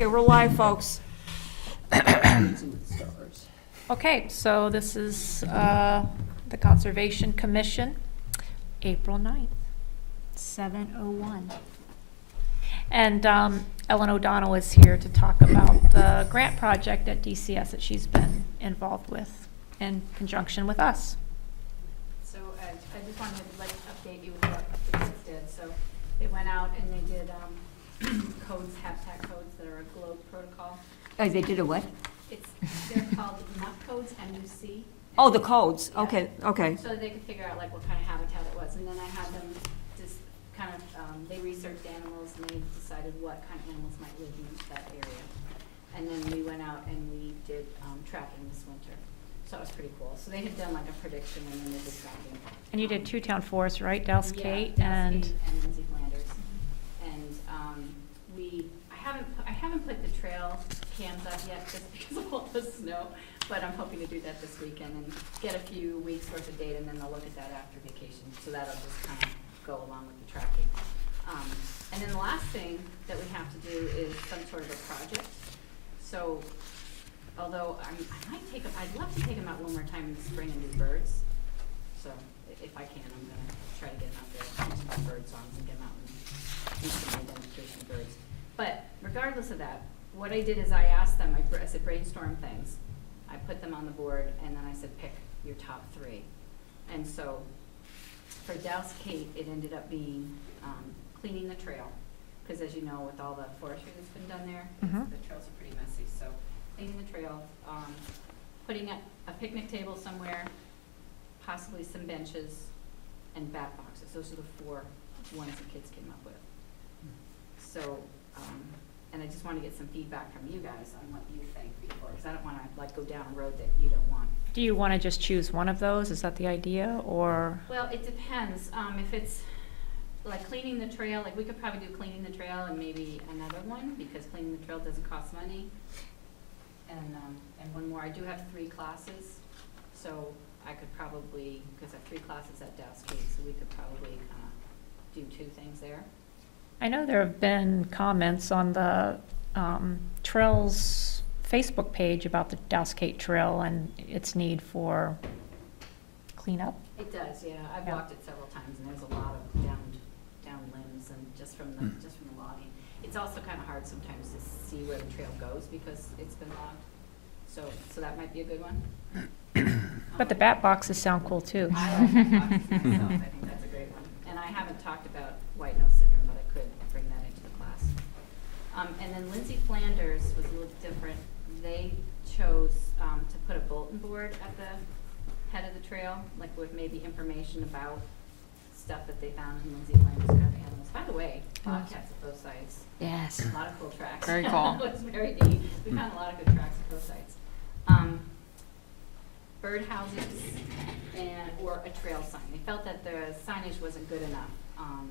Okay, we're live, folks. Okay, so this is the Conservation Commission, April 9th, 7:01. And Ellen O'Donnell is here to talk about the grant project at DCS that she's been involved with in conjunction with us. So I just wanted to update you with what the kids did. So they went out and they did codes, habitat codes that are a GLOBE protocol. Oh, they did a what? They're called MUC codes, MUC. Oh, the codes, Yeah. okay, okay. So that they could figure out like what kind of habitat it was. And then I had them just kind of, they researched animals and they decided what kind of animals might live in that area. And then we went out and we did tracking this winter. So it was pretty cool. So they had done like a prediction and then they did tracking. And you did Two-Town Forest, right? Dallas Kate and... And Lindsay Flanders. And I haven't put the trail cams up yet just because of all the snow, but I'm hoping to do that this weekend and get a few weeks worth of data and then they'll look at that after vacation. So that'll just kind of go along with the tracking. And then the last thing that we have to do is some sort of a project. So although I'd love to take them out one more time in the spring and do birds. So if I can, I'm gonna try to get them out there, do some bird songs and get them out and do some identification of birds. But regardless of that, what I did is I asked them, I said brainstorm things. I put them on the board and then I said pick your top 3. And so for Dallas Kate, it ended up being cleaning the trail. Because as you know, with all the forestry that's been done there, the trails are pretty messy. So cleaning the trail, putting a picnic table somewhere, possibly some benches, and bat boxes. Those are the 4 ones the kids came up with. So, and I just want to get some feedback from you guys on what you think before, because I don't want to like go down a road that you don't want. Do you want to just choose one of those? Is that the idea, or? Well, it depends. If it's like cleaning the trail, like we could probably do cleaning the trail and maybe another one, because cleaning the trail doesn't cost money. And one more. I do have 3 classes, so I could probably, because I have 3 classes at Dallas Kate, so we could probably kind of do 2 things there. I know there have been comments on the Trails Facebook page about the Dallas Kate Trail and its need for cleanup. It does, yeah. I've Yeah. walked it several times, and there's a lot of down limbs and just from the logging. It's also kind of hard sometimes to see where the trail goes because it's been logged. So that might be a good one. But the bat boxes sound cool too. I like that box myself. I think that's a great one. And I haven't talked about white nose syndrome, but I could bring that into the class. And then Lindsay Flanders was a little different. They chose to put a bulletin board at the head of the trail, like with maybe information about stuff that they found in Lindsay Flanders kind of animals. By the way, bobcats at both sites. Yes. A lot of cool tracks. Very cool. It was very neat. We found a lot of good tracks at both sites. Bird houses or a trail sign. They felt that the signage wasn't good enough on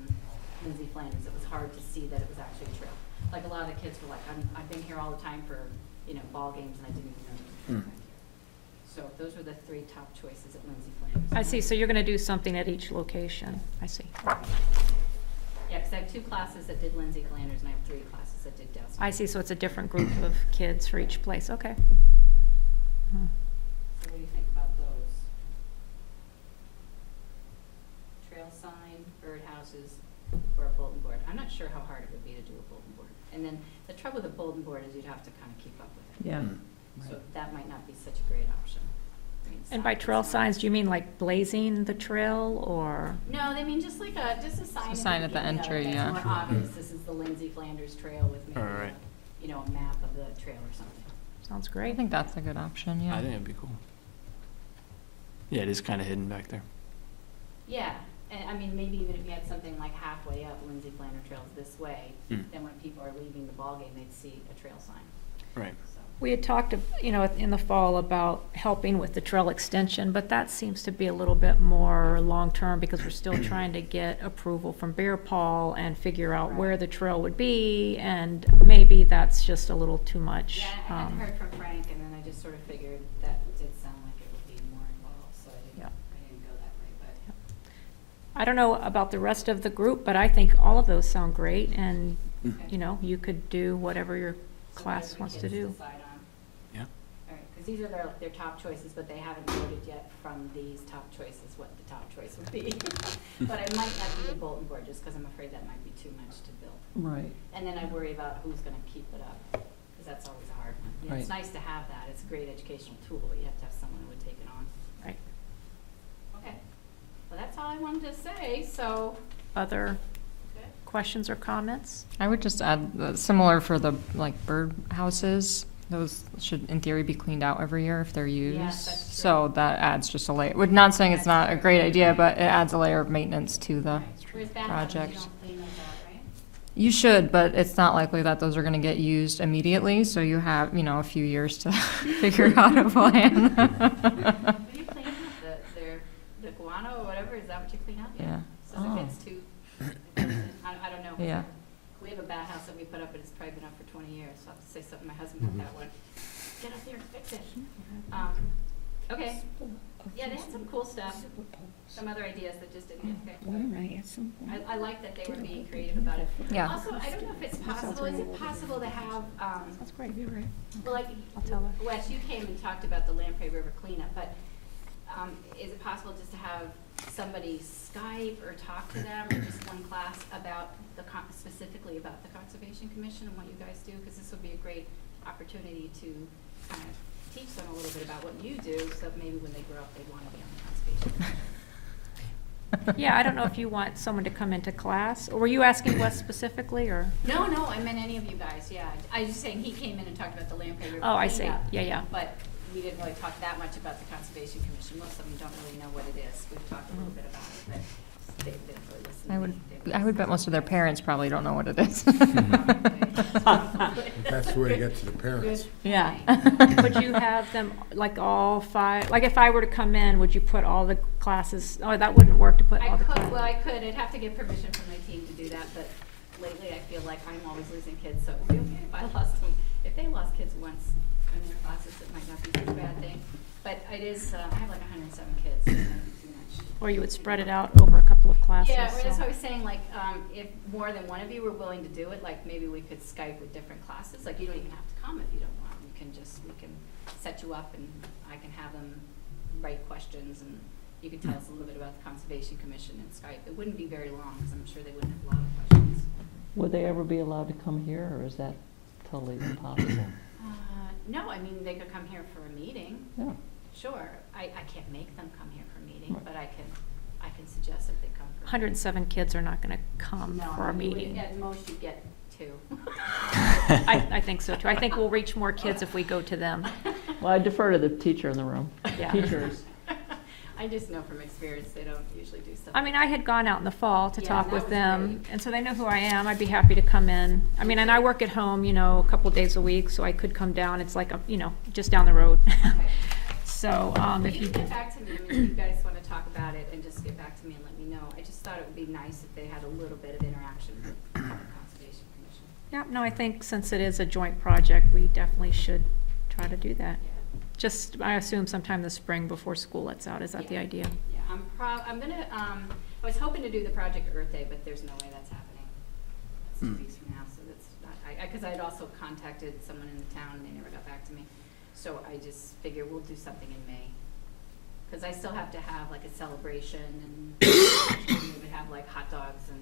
Lindsay Flanders. It was hard to see that it was actually a trail. Like a lot of the kids were like, I've been here all the time for, ball games and I didn't even know there was a trail back here. So those were the 3 top choices at Lindsay Flanders. I see, so you're going to do something at each location. I see. Yeah, because I have 2 classes that did Lindsay Flanders and I have 3 classes that did Dallas. I see, so it's a different group of kids for each place, okay. Hmm. So what do you think about those? Trail sign, birdhouses, or a bulletin board? I'm not sure how hard it would be to do a bulletin board. And then the trouble with a bulletin board is you'd have to kind of keep up with it. Yeah. So that might not be such a great option. I mean, And by trail signs, do you mean like blazing the trail, or? No, they mean just like a sign. A sign at the beginning of it entry, that's yeah. more obvious. This is the Lindsay Flanders Trail with maybe, Right. a map of the trail or something. Sounds I great. think that's a good option, yeah. I think it'd be cool. Yeah, it is kind of hidden back there. Yeah, and I mean, maybe even if you had something like halfway up Lindsay Flanders Trails this way, Mm. then when people are leaving the ball game, they'd see a trail sign. Right. So, We had talked, in the fall about helping with the trail extension, but that seems to be a little bit more long-term because we're still trying to get approval from Bear Paw and figure out where the trail would be, and maybe that's just a little too much. yeah, I hadn't heard from Frank, and then I just sort of figured that did sound like it would be more involved, so I Yeah. didn't go that way, but. I don't know about the rest of the group, but I think all of those sound great, and, Okay. you could do whatever you're class whatever the wants to kids do. decide on. Yeah. All right, because these are their top choices, but they haven't voted yet from these top choices what the top choice would be. But I might not do the bulletin board just because I'm afraid that might be too much to build. Right. And then I worry about who's gonna keep it up, because that's always a hard one. You know, it's Right. nice to have that, it's a great educational tool, but you have to have someone who would take it on. Right. Okay, well, that's all I wanted to say, so, Other good. questions or comments? I would just add, similar for the, like, bird houses, those should in theory be cleaned out every year if they're used. Yes, that's true. So that adds just a layer, we're not saying it's not a great idea, but it adds a layer of maintenance to the Right. Whereas bathhouses, you project. don't clean those out, right? You should, but it's not likely that those are gonna get used immediately, so you have, a few years to figure out a plan. What do you clean out, the guano or whatever, is that what you clean out? Yeah. So if it's too, I don't know. Yeah. We have a bathhouse that we put up, but it's probably been up for 20 years, so I'll have to say something to my husband about that one. Get up there and fix it. Okay, yeah, they had some cool stuff, some other ideas that just didn't get picked. Why don't I at some point? I like that they were being creative about it. Yeah. Also, I don't know if it's possible, is it possible to have, That's great, you're right. well, like, I'll tell her. Wes, you came and talked about the Lamprey River cleanup, but, is it possible just to have somebody Skype or talk to them, or just one class about specifically about the Conservation Commission and what you guys do? Because this would be a great opportunity to kind of teach them a little bit about what you do, so maybe when they grow up, they want to be on the Conservation Commission. Yeah, I don't know if you want someone to come into class, or were you asking Wes specifically, or? No, I meant any of you guys, yeah. I was just saying, he came in and talked about the Lamprey River Oh, I see, cleanup, yeah. but we didn't really talk that much about the Conservation Commission. Most of them don't really know what it is. We've talked a little bit about it, but they didn't really listen to me. I would bet most of their parents probably don't know what it is. That's the way to get to the parents. Yeah. Would you have them, like, all five, like, if I were to come in, would you put all the classes, oh, that wouldn't work to put I all the could, classes? well, I could. I'd have to get permission from my team to do that, but lately I feel like I'm always losing kids, so it would be okay if I lost them. If they lost kids once in their classes, it might not be such a bad thing. But it is, I have like 107 kids, so it's not too much. Or you would spread it out over a couple of classes? Yeah, well, that's so- what I was saying, like, if more than one of you were willing to do it, like, maybe we could Skype with different classes. Like, you don't even have to come if you don't want. We can set you up and I can have them write questions and you can tell us a little bit about the Conservation Commission and Skype. It wouldn't be very long, because I'm sure they wouldn't have a lot of questions. Would they ever be allowed to come here, or is that totally impossible? No, I mean, they could come here for a meeting, Yeah. sure. I can't make them come here for a meeting, Right. but I can suggest if they come for a meeting. 107 kids are not gonna come No, for a you would- meeting. At most you get 2. I think so too. I think we'll reach more kids if we go to them. Well, I defer to the teacher in the room. Yeah. Teachers. I just know from experience, they don't usually do stuff. I mean, I had gone out in the fall to Yeah, talk that with was them, great. and so they know who I am. I'd be happy to come in. I mean, and I work at home, a couple days a week, so I could come down. It's like, just down the road. Okay. So, Well, if you you, can get back to me, I mean, if you guys wanna talk about it, and just get back to me and let me know. I just thought it would be nice if they had a little bit of interaction with the Conservation Commission. yeah, no, I think since it is a joint project, we definitely should try to do that. Yeah. Just, I assume sometime this spring before school lets out. Is that the Yeah. idea? Yeah, I'm gonna, I was hoping to do the Project Earth Day, but there's no way that's happening. That's 2 weeks from now, so that's not, cause I had also contacted someone in the town and they never got back to me. So I just figure we'll do something in May. Cause I still have to have like a celebration and we would have like hot dogs and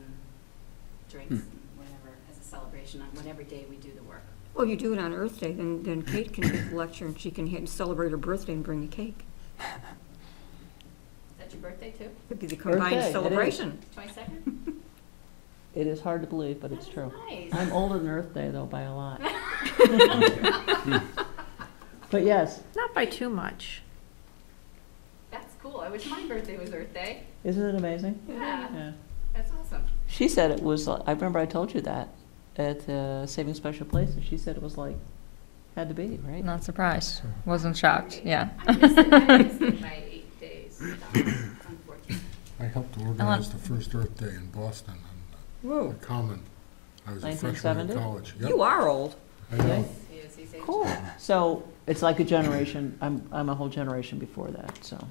drinks and whatever as a celebration on whatever day we do the work. Well, you do it on Earth Day, then Kate can give a lecture and she can celebrate her birthday and bring a cake. Is that your birthday too? It'd be the Day, combined it is. celebration. 22nd? It is hard to believe, but it's That is true. nice. I'm older than Earth Day, though, by a lot. But yes, Not by too much. That's cool. I wish my birthday was Earth Day. isn't it amazing? Yeah, Yeah. that's awesome. She said it was, I remember I told you that at Saving Special Places. She said it was like, had to be, right? Not surprised. Wasn't shocked, yeah. I missed it by 8 days. Unfortunately. I helped organize the first Earth Day in Boston on Whoa, the Common. I was a freshman 1970? in college. Yep, you are old. I know. Okay. Yes, he's Cool. So it's like a generation, I'm a whole generation before that, so.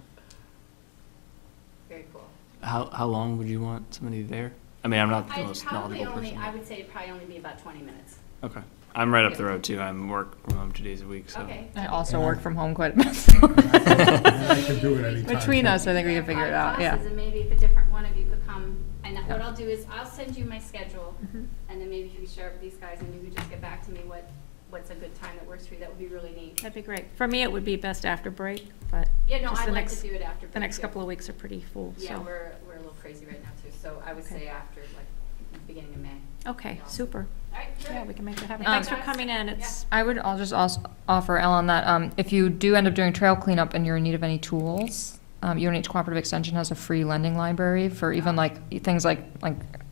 Very cool. How long would you want somebody there? I mean, I'm not the I'd most probably knowledgeable only, person. I would say it'd probably only be about 20 minutes. Okay. I'm right up the road too. I'm work from home 2 days a week, so. Okay. I also work from home quite a bit, so. I can do it anytime. Between us, I think we can figure it out, yeah. Classes, and maybe if a different one of you could come, and what I'll do is, I'll send you my schedule, Mhm. and then maybe if you share it with these guys, and you could just get back to me what's a good time that works for you, that would be really neat. That'd be great. For me, it would be best after break, but Yeah, no, just I'd the like next- to do it after. the next break, too. couple of weeks are pretty full, Yeah, so. we're a little crazy right now too, so I would Okay. say after, like, beginning of May. Okay, super. All right, Yeah, terrific. we can make that happen. Thanks, Thanks for guys. coming in. It's, I'll just also offer Ellen that, if you do end up doing trail cleanup and you're in need of any tools, UNH Cooperative Extension has a free lending library for even like, things like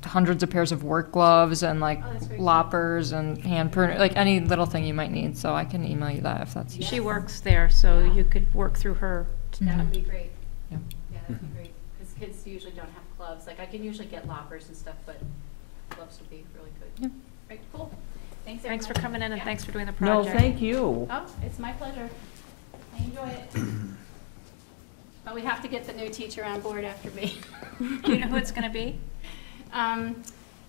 hundreds of pairs of work gloves and like Oh, that's very cool. loppers and hand pruner, like any little thing you might need, so I can email you that if that's. Yeah. she works there, so you could work through her. That would be great. Yeah. Yeah, that'd be great, because kids usually don't have gloves, like, I can usually get loppers and stuff, but gloves would be really good. Yeah. Right, cool. Thanks, Thanks for everyone. coming in and Yeah. thanks for doing the No, project. thank you. Oh, it's my pleasure. I enjoy it. But we have to get the new teacher on board after me. Do you know who it's gonna be?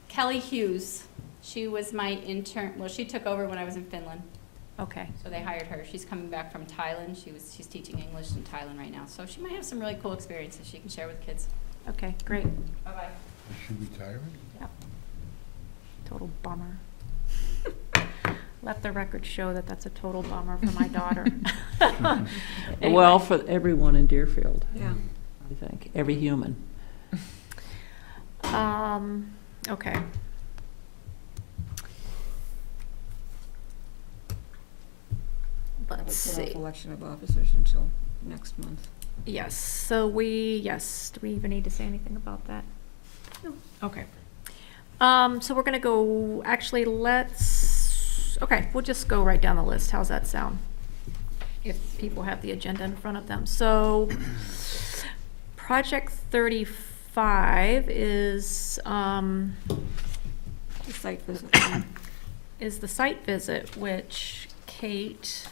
Kelly Hughes, she was my intern, well, she took over when I was in Finland, Okay, so they hired her. She's coming back from Thailand. She's teaching English in Thailand right now, so she might have some really cool experiences she can share with kids. okay, great. Bye-bye. Is she retiring? Total bummer. Let the record show that that's a total bummer for my daughter. Anyway. Well, for everyone in Deerfield, Yeah. I think, every human. Okay. Let's Put off see. election of officers until next month. Yes, do we even need to say anything about that? No. Okay. So we're gonna go, actually, we'll just go right down the list. How's that sound? If people have the agenda in front of them. So, Project 35 is, The site visit. is the site visit, which Kate,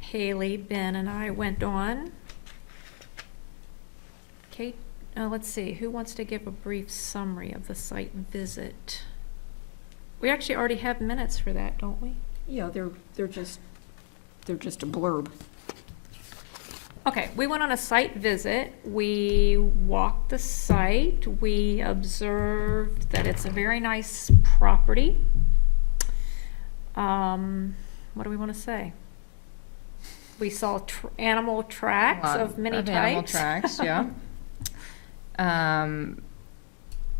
Haley, Ben, and I went on. Kate, let's see, who wants to give a brief summary of the site visit? We actually already have minutes for that, don't we? Yeah, they're just a blurb. Okay, we went on a site visit. We walked the site. We observed that it's a very nice property. What do we want to say? We saw animal tracks Lot of many animal types. tracks, yeah.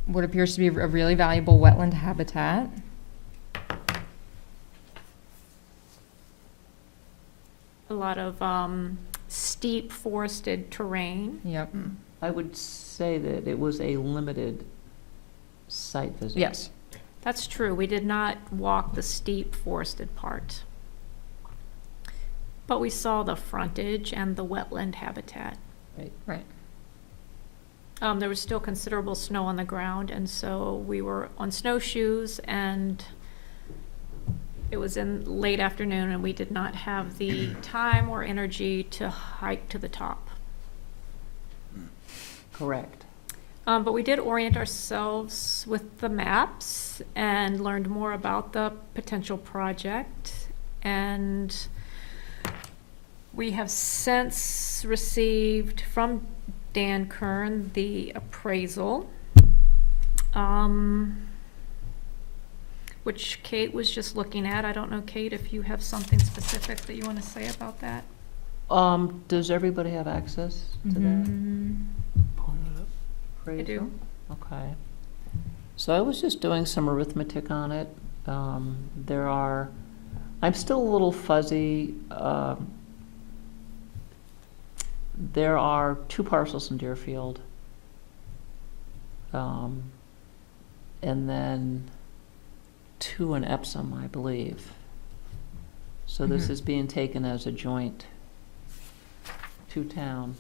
What appears to be a really valuable wetland habitat. A lot of steep forested terrain. Yep. I would say that it was a limited site visit. Yes. That's true. We did not walk the steep forested part. But we saw the frontage and the wetland habitat. Right. There was still considerable snow on the ground, and so we were on snowshoes, and it was in late afternoon, and we did not have the time or energy to hike to the top. Correct. But we did orient ourselves with the maps and learned more about the potential project. And we have since received from Dan Kern the appraisal, which Kate was just looking at. I don't know, Kate, if you have something specific that you want to say about that. Does everybody have access to that? Mhm. I do. Okay. So I was just doing some arithmetic on it. I'm still a little fuzzy. There are 2 parcels in Deerfield. And then 2 in Epsom, I believe. So this Mhm. is being taken as a joint 2-town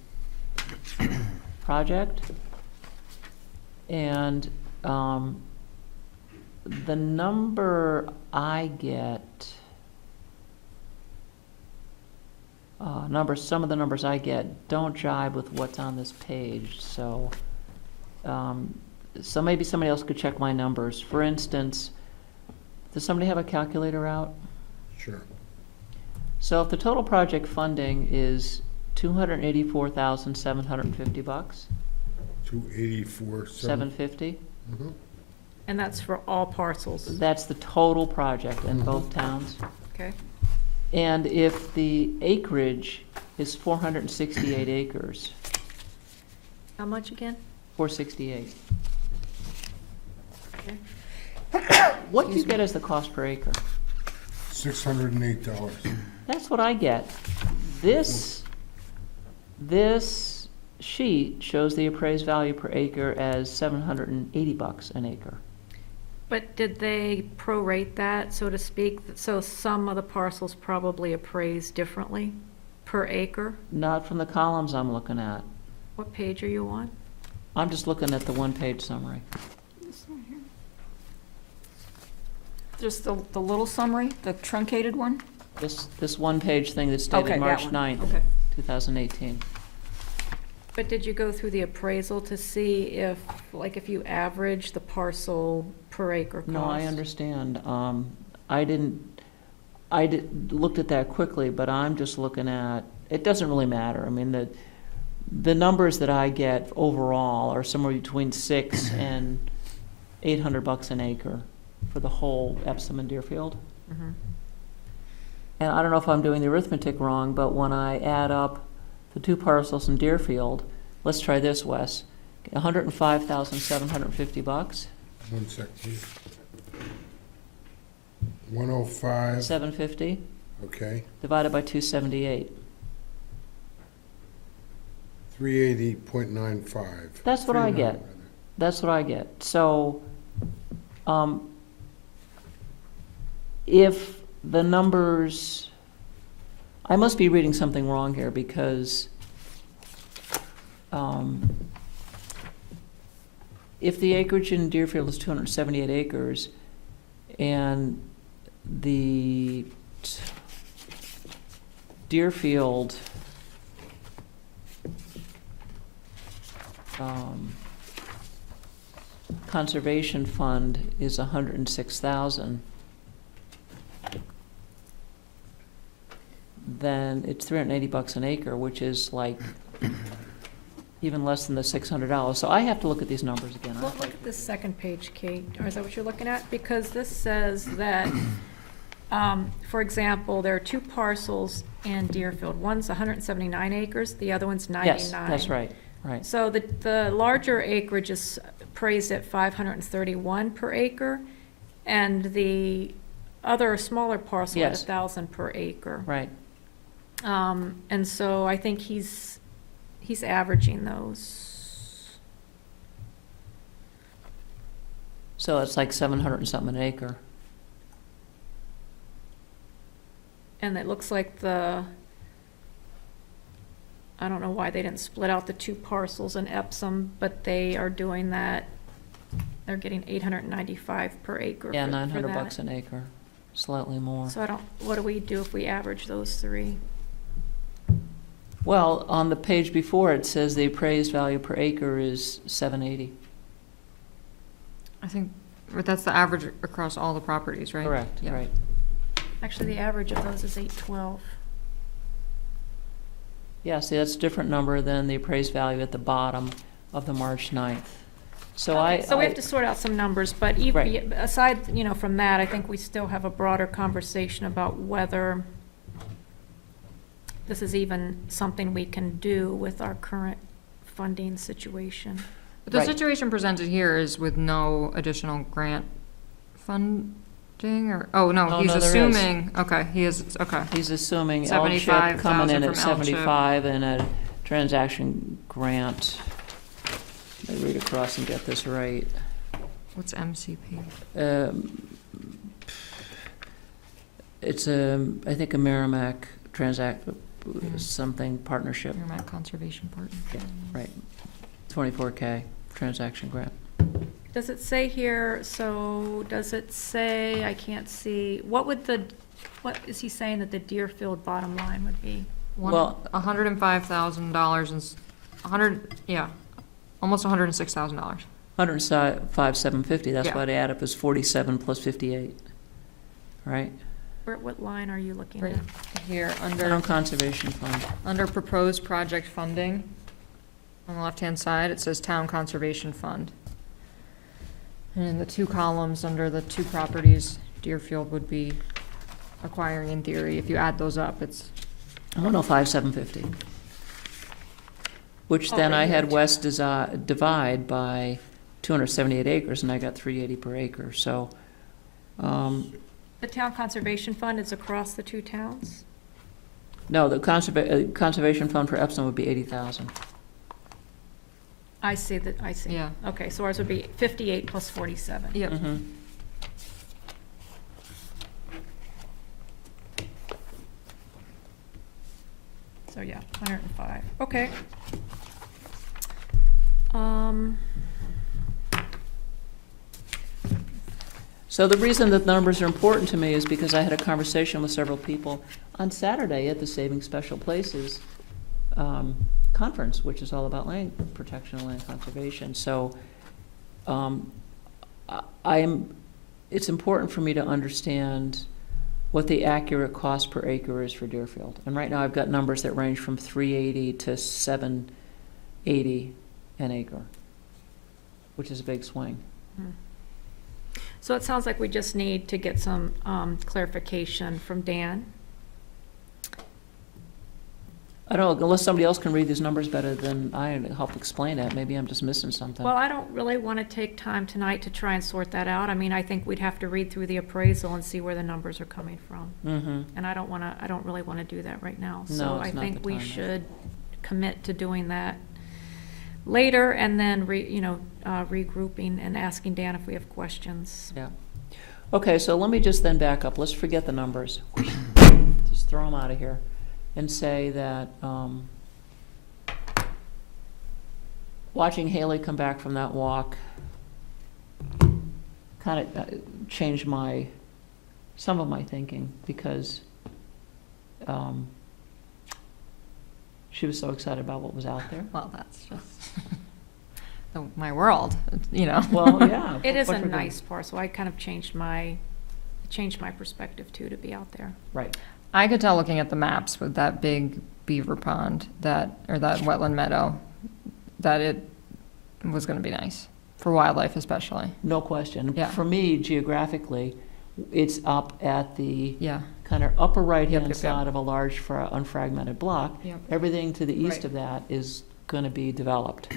project. And the number I get, some of the numbers I get don't jive with what's on this page, so maybe somebody else could check my numbers. For instance, Does somebody have a calculator out? Sure. So if the total project funding is $284,750, 284, $750, Mhm. And that's for all parcels, that's the total project in Mhm. both towns. okay? And if the acreage is 468 acres, How much again? 468, Okay. what do you get as the cost per acre? $608. That's what I get. This sheet shows the appraised value per acre as $780 an acre. But did they prorate that, so to speak? So some of the parcels probably appraised differently per acre? Not from the columns I'm looking at. What page are you on? I'm just looking at the one-page summary. This one here. Just the little summary, the truncated one? This one-page thing that's Okay, dated that March one. 9th, Okay. 2018. But did you go through the appraisal to see if, like, if you average the parcel per acre cost? No, I understand. Looked at that quickly, but I'm just looking at, it doesn't really matter. I mean, the numbers that I get overall are somewhere between $600 and $800 an acre for the whole Epsom and Deerfield. Mhm. And I don't know if I'm doing the arithmetic wrong, but when I add up the two parcels in Deerfield, let's try this, Wes, $105,750, 1 sec, please. 105, 750, okay. divided by 278. 380.95. That's what I get. 39, rather. That's what I get. So, if the numbers, I must be reading something wrong here because, if the acreage in Deerfield is 278 acres and the Deerfield conservation fund is 106,000, then it's $380 an acre, which is like even less than the $600. So I have to look at these numbers again. Well, look at this second page, Kate, or is that what you're looking at? Because this says that, for example, there are two parcels in Deerfield. One's 179 acres, the other one's 99. Yes, that's right, right. So the larger acreage is appraised at 531 per acre, and the other smaller parcel at Yes. 1,000 per acre. Right. And so I think he's averaging those. So it's like 700 and something an acre. And it looks like I don't know why they didn't split out the two parcels in Epsom, but they are doing that. They're getting 895 per acre Yeah, for that. $900 an acre, slightly more. So what do we do if we average those three? Well, on the page before, it says the appraised value per acre is 780. I think, but that's the average across all the properties, right? Correct, Yeah. right. Actually, the average of those is 812. Yeah, see, that's a different number than the appraised value at the bottom of the March 9th. So Okay, so we I, have to sort out some numbers, but Right. aside, from that, I think we still have a broader conversation about whether this is even something we can do with our current funding situation. But the Right. situation presented here is with no additional grant funding, or, oh, no, Oh, he's no, there is. assuming, okay, he is, okay. he's assuming L-chip 75,000 coming in at from L-chip. 75 and a transaction grant. Let me read across and get this right. What's MCP? It's I think a Merrimack something partnership, Merrimack Conservation Partner. Yeah, right. 24K transaction grant. Does it say here, I can't see, what is he saying that the Deerfield bottom line would be? Well- $105,000 and, almost $106,000. 105,750, that's Yeah. why they add up as 47 plus 58. right? What line are you looking Right at? here, Town under, Conservation Fund. under proposed project funding, on the left-hand side, it says Town Conservation Fund. And in the two columns, under the two properties, Deerfield would be acquiring in theory. If you add those up, it's, 105,750. Which Oh, then right I here, had too. West divide by 278 acres, and I got 380 per acre, so, The Town Conservation Fund is across the two towns? no, the Conservation Fund for Epsom would be 80,000. I see that, I see. yeah, Okay, so ours would be 58 plus 47. yep. Mhm. So, yeah, 105. Okay. Um, So the reason that numbers are important to me is because I had a conversation with several people on Saturday at the Saving Special Places conference, which is all about land protection and land conservation. So it's important for me to understand what the accurate cost per acre is for Deerfield. And right now I've got numbers that range from 380 to 780 an acre, which is a big swing. So it sounds like we just need to get some clarification from Dan. I don't know, unless somebody else can read these numbers better than I and help explain it, maybe I'm just missing something. Well, I don't really want to take time tonight to try and sort that out. I mean, I think we'd have to read through the appraisal and see where the numbers are coming from. Mm-hmm, And I don't really want to do that right now. No, So it's I not think the we time, no. should commit to doing that later and then regrouping and asking Dan if we have questions. yeah. Okay, so let me just then back up, let's forget the numbers. Just throw them out of here and say that, watching Haley come back from that walk kind of changed some of my thinking, because she was so excited about what was out there. Well, that's just my world, you know? Well, yeah. It is what a we're doing. nice parcel. I kind of changed my perspective too, to be out there. Right, I could tell looking at the maps with that big beaver pond, or that wetland meadow, that it was gonna be nice, for wildlife especially. no question. Yeah. For me, geographically, it's up at the Yeah, kind of upper Yep, right-hand yep, yep. side of a large unfragmented block. Yep. Everything to the east Right. of that is going to be developed.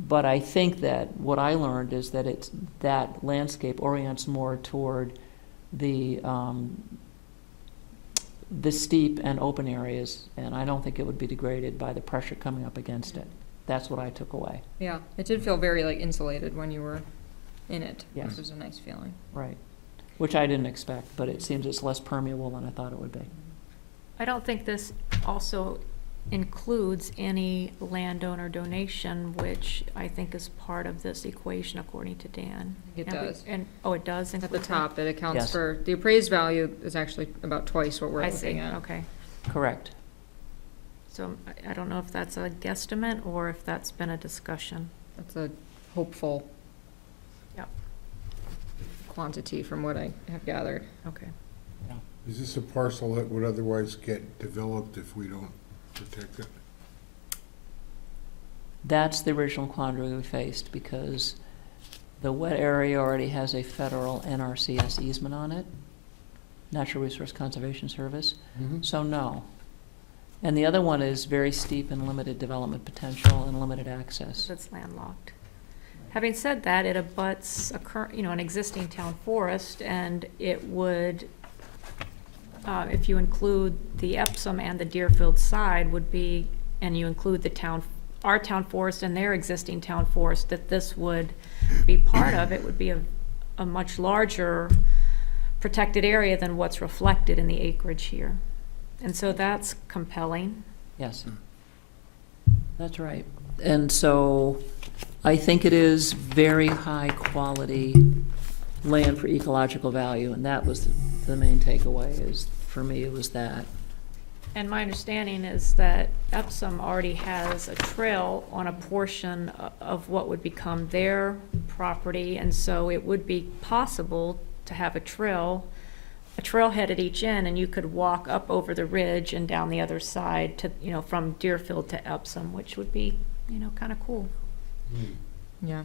But I think that what I learned is that that landscape orients more toward the steep and open areas, and I don't think it would be degraded by the pressure coming up against it. That's what I took away. yeah, it did feel very like insulated when you were in it, which Yes. was a nice feeling. Right. Which I didn't expect, but it seems it's less permeable than I thought it would be. I don't think this also includes any landowner donation, which I think is part of this equation according to Dan. It And we- does. Oh, it does At the include that? top, it accounts Yes. for, the appraised value is actually about twice what we're I see, looking at. okay. Correct. So I don't know if that's a guesstimate or if that's been a discussion. That's a hopeful Yep. quantity from what I have gathered. Okay. Is this a parcel that would otherwise get developed if we don't protect it? That's the original quandary we faced, because the wet area already has a federal NRCS easement on it, Natural Resource Conservation Service, so no. And the other one is very steep and limited development potential and limited access. So it's landlocked. Having said that, it abuts an existing town forest, and it would, if you include the Epsom and the Deerfield side, would be, and you include our town forest and their existing town forest, that this would be part of, it would be a much larger protected area than what's reflected in the acreage here. And so that's compelling. Yes. That's right. And so I think it is very high-quality land for ecological value, and that was the main takeaway, is, for me, it was that. And my understanding is that Epsom already has a trail on a portion of what would become their property, and so it would be possible to have a trail a trailhead at each end, and you could walk up over the ridge and down the other side to, you know, from Deerfield to Epsom, which would be, you know, kind of cool. Yeah.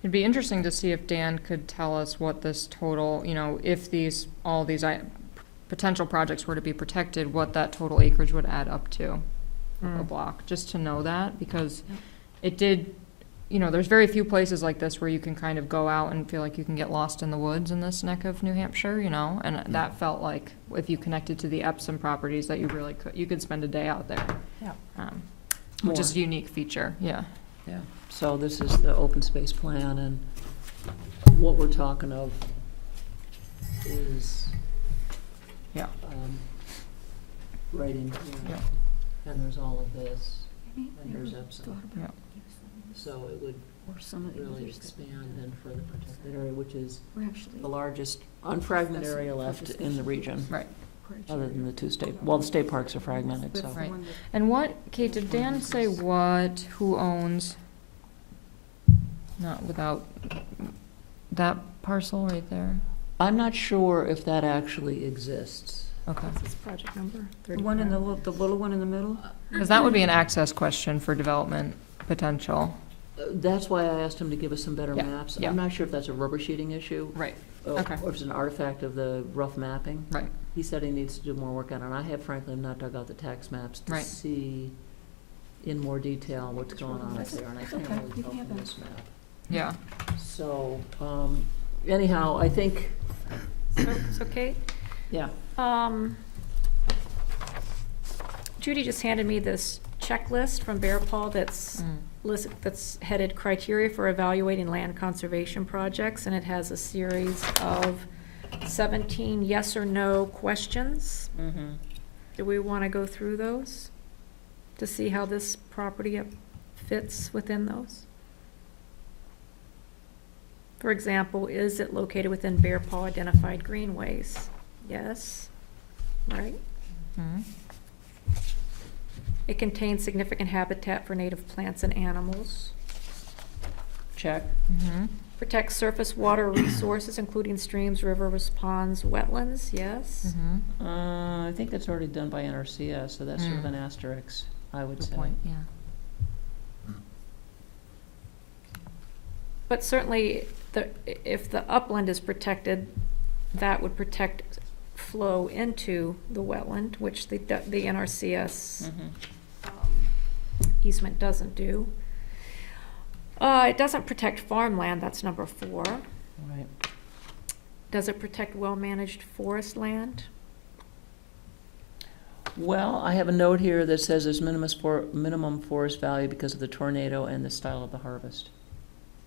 It'd be interesting to see if Dan could tell us what this total, you know, if all these potential projects were to be protected, what that total acreage would add up to, a block, just to know that, because it did, you know, there's very few places like this where you can kind of go out and feel like you can get lost in the woods in this neck of New Hampshire, you know, and that felt like if you connected to the Epsom properties that you could spend a day out there. Yeah. Which is More. a unique feature, yeah. Yeah, so this is the open space plan, and what we're talking of is, Yeah. right in here. Yeah. And there's all of this, and there's Epsom. Yeah. So it would Or some of the really others that expand and further protect that area, which is were actually. the largest unfragmented area left in the region, Right. other than the two state, well, the state parks are fragmented, so. Right. And what, Kate, did Dan say who owns, not without, that parcel right there? I'm not sure if that actually exists. Okay. What's this project number? The one in the little one in the middle? Because that would be an access question for development potential. That's why I asked him to give us some better Yeah, maps. yeah. I'm not sure if that's a rubber sheeting issue, Right. or Okay. or if it's an artifact of the rough mapping. Right. He said he needs to do more work on it, and I have frankly not dug out the tax maps to Right. see in more detail what's going on up there, and I can't Okay, really you tell can have from that. this map. Yeah. So, anyhow, I think, So Kate, yeah, Judy just handed me this checklist from Bear Paw that's that's headed criteria for evaluating land conservation projects, and it has a series of 17 yes or no questions. Do we want to go through those to see how this property fits within those? For example, is it located within Bear Paw identified greenways? Yes, right? Mhm. It contains significant habitat for native plants and animals. check. Mhm. Protects surface water resources, including streams, rivers, ponds, wetlands, yes. Mhm. I think that's already done by NRCS, so that's sort of an asterisk, I would Good say. point, yeah. But certainly, if the upland is protected, that would protect flow into the wetland, which the NRCS easement doesn't do. It doesn't protect farmland, that's number 4. Right. Does it protect well-managed forest land? Well, I have a note here that says there's minimum forest value because of the tornado and the style of the harvest.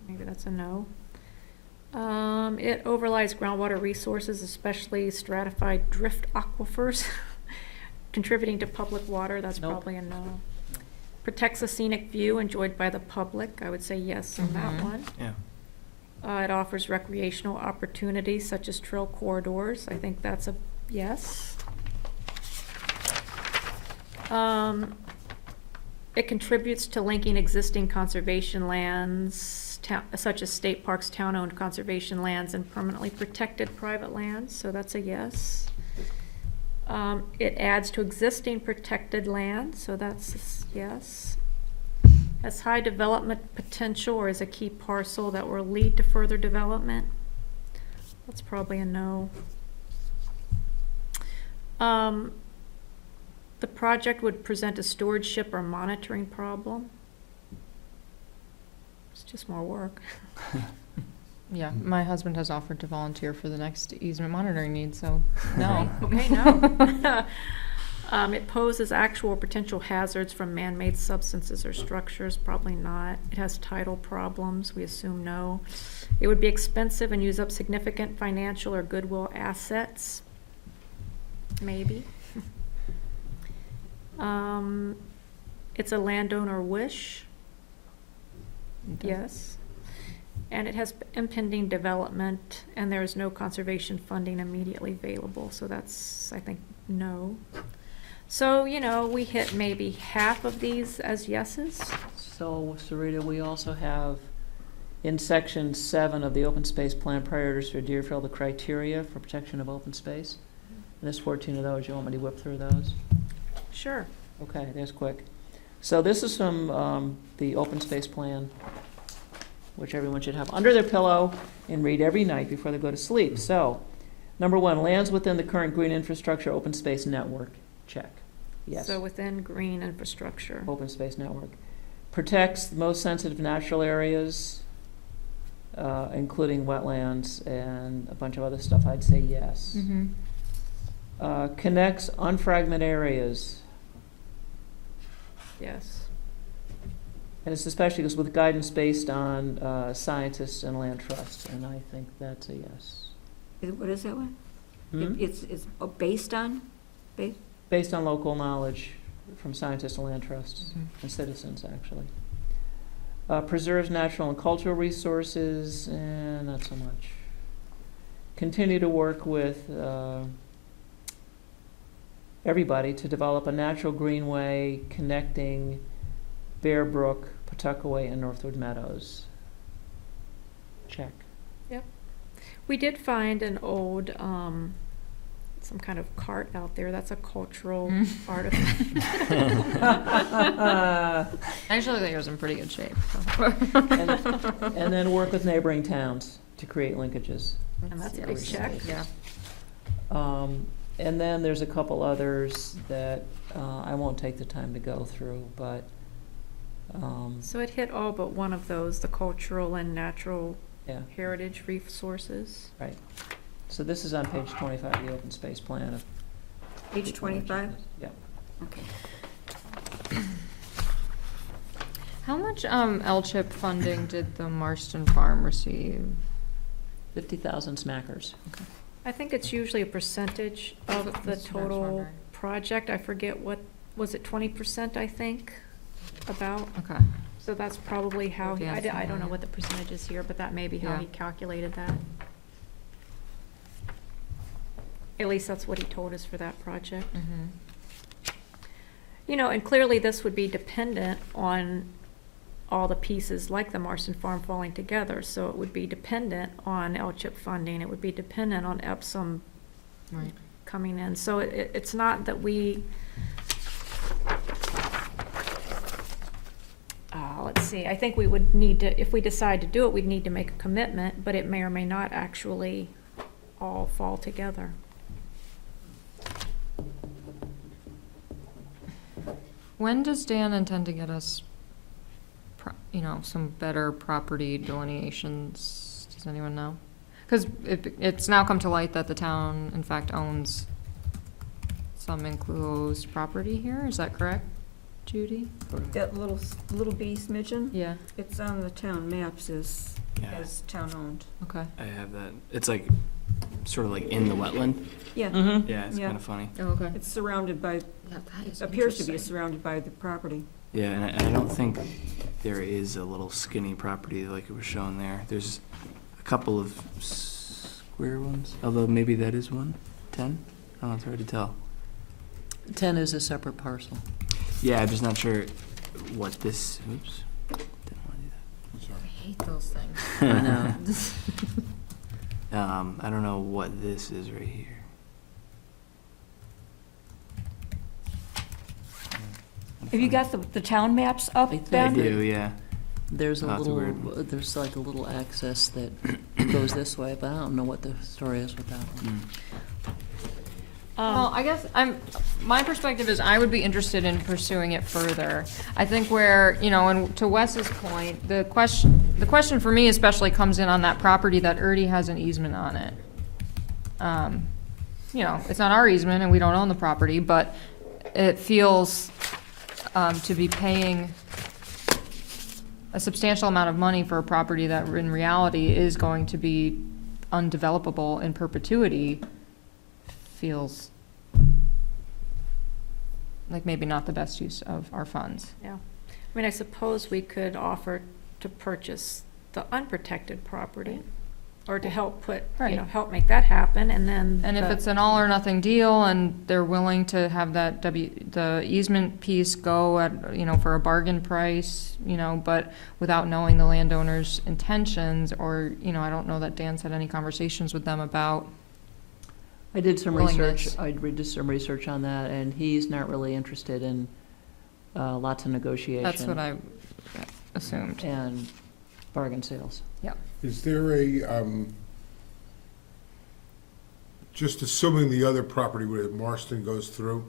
Maybe that's a no. It overlies groundwater resources, especially stratified drift aquifers, contributing to public water, that's Nope. probably a no. Protects a scenic view enjoyed by the public, I would say yes on that Mhm. one. Yeah. It offers recreational opportunities such as trail corridors, I think that's a yes. It contributes to linking existing conservation lands, such as state parks, town-owned conservation lands, and permanently protected private lands, so that's a yes. It adds to existing protected land, so that's a yes. Has high development potential or is a key parcel that will lead to further development. That's probably a no. The project would present a stewardship or monitoring problem. It's just more work. Yeah, my husband has offered to volunteer for the next easement monitoring need, so no. Okay, no. It poses actual or potential hazards from man-made substances or structures, probably not. It has tidal problems, we assume no. It would be expensive and use up significant financial or goodwill assets, maybe. It's a landowner wish, Okay. yes. And it has impending development, and there is no conservation funding immediately available, so that's, I think, no. So, you know, we hit maybe half of these as yeses. So, Sarita, we also have in section 7 of the open space plan priorities for Deerfield, the criteria for protection of open space. And there's 14 of those. You want me to whip through those? Sure. Okay, there's quick. So this is from the open space plan, which everyone should have under their pillow and read every night before they go to sleep. So, number 1, lands within the current green infrastructure open space network. Check. Yes. So within green infrastructure. Open space network. Protects the most sensitive natural areas, including wetlands and a bunch of other stuff. I'd say yes. Mm-hmm. Connects unfragmented areas. Yes. And it's especially because with guidance based on scientists and land trusts, and I think that's a yes. What is that one? Hmm? It's based on, Based on local knowledge from scientists and land trusts Mhm. and citizens, actually. Preserves natural and cultural resources, and not so much. Continue to work with everybody to develop a natural greenway connecting Bear Brook, Pawtuckaway, and Northwood Meadows. Check. We did find an old, some kind of cart out there. That's a cultural artifact. I actually think it was in pretty good shape. And then work with neighboring towns to create linkages. And that's a Yeah, big we should- check. Yeah. And then there's a couple others that I won't take the time to go through, but So it hit all but one of those, the cultural and natural yeah, heritage resources. right. So this is on page 25 of the open space plan. page 25? Yeah. Okay. How much LCHIP funding did the Marston Farm receive? 50,000 smackers. I think it's usually a percentage of the That's what I was total wondering. project. I forget what, was it 20%, I think, about? Okay. So that's probably how With he, the I don't know estimate. what the percentage is here, but that may be how Yeah. he calculated that. At least that's what he told us for that project. Mm-hmm. You know, and clearly this would be dependent on all the pieces like the Marston Farm falling together. So it would be dependent on LCHIP funding. It would be dependent on Epsom Right. coming in. So it's not that we, let's see, I think we would need to, if we decide to do it, we'd need to make a commitment, but it may or may not actually all fall together. When does Dan intend to get us, some better property delineations? Does anyone know? Because it's now come to light that the town, in fact, owns some enclosed property here. Is that correct, Judy? That little bitty smidgen, Yeah. it's on the town maps as Yeah, town-owned. Okay. I have that. It's like, sort of like in the wetland. Yeah, Mm-hmm. Yeah, it's Yeah. kind of funny. Oh, okay. it's surrounded by, Yeah, that is appears to be interesting. surrounded by the property. Yeah, and I don't think there is a little skinny property like it was shown there. There's a couple of square ones, although maybe that is one. 10? I don't know, it's hard to tell. 10 is a separate parcel. Yeah, I'm just not sure what this, oops. Didn't want to do I hate those things. I know. that. I don't know what this is right here. Have you got the town maps up, I think I Ben? do, yeah. There's a Oh, that's little, weird. there's like a little access that goes this way, but I don't know what the story is with that one. Well, I guess my perspective is I would be interested in pursuing it further. I think where, and to Wes's point, the question for me especially comes in on that property that already has an easement on it. It's not our easement and we don't own the property, but it feels, to be paying a substantial amount of money for a property that in reality is going to be undevelopable in perpetuity feels like maybe not the best use of our funds. Yeah. I mean, I suppose we could offer to purchase the unprotected property. or to help put, Right. help make that happen, and then. And if the- it's an all or nothing deal and they're willing to have the easement piece go at, for a bargain price, but without knowing the landowner's intentions, or, I don't know that Dan's had any conversations with them about, I did some research, Willingness. I did some research on that, and he's not really interested in lots of negotiation. that's what I assumed. And bargain sales. Is there a, just assuming the other property where Marston goes through,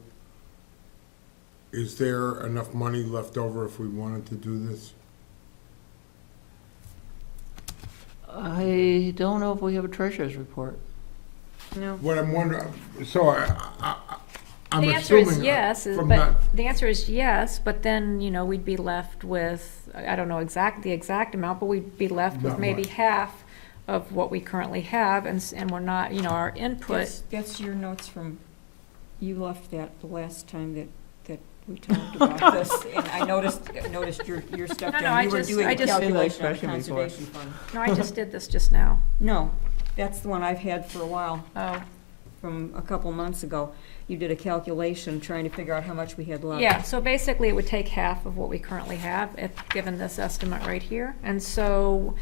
is there enough money left over if we wanted to do this? I don't know if we have a treasurer's report. No. What I'm wondering, so I'm The answer is assuming yes, from but not, the answer is yes, but then, we'd be left with, I don't know the exact amount, but we'd be left with Not maybe much. half of what we currently have, and we're not, our input. That's your notes from, you left that the last time that we talked about this, and I noticed your stuff No, no, down. You were doing I a just- calculation on the expression before. conservation fund. No, I just did this just now. No, that's the one I've had for a while, Oh, from a couple months ago. You did a calculation trying to figure out how much we had left. yeah, so basically it would take half of what we currently have, given this estimate right here, and so,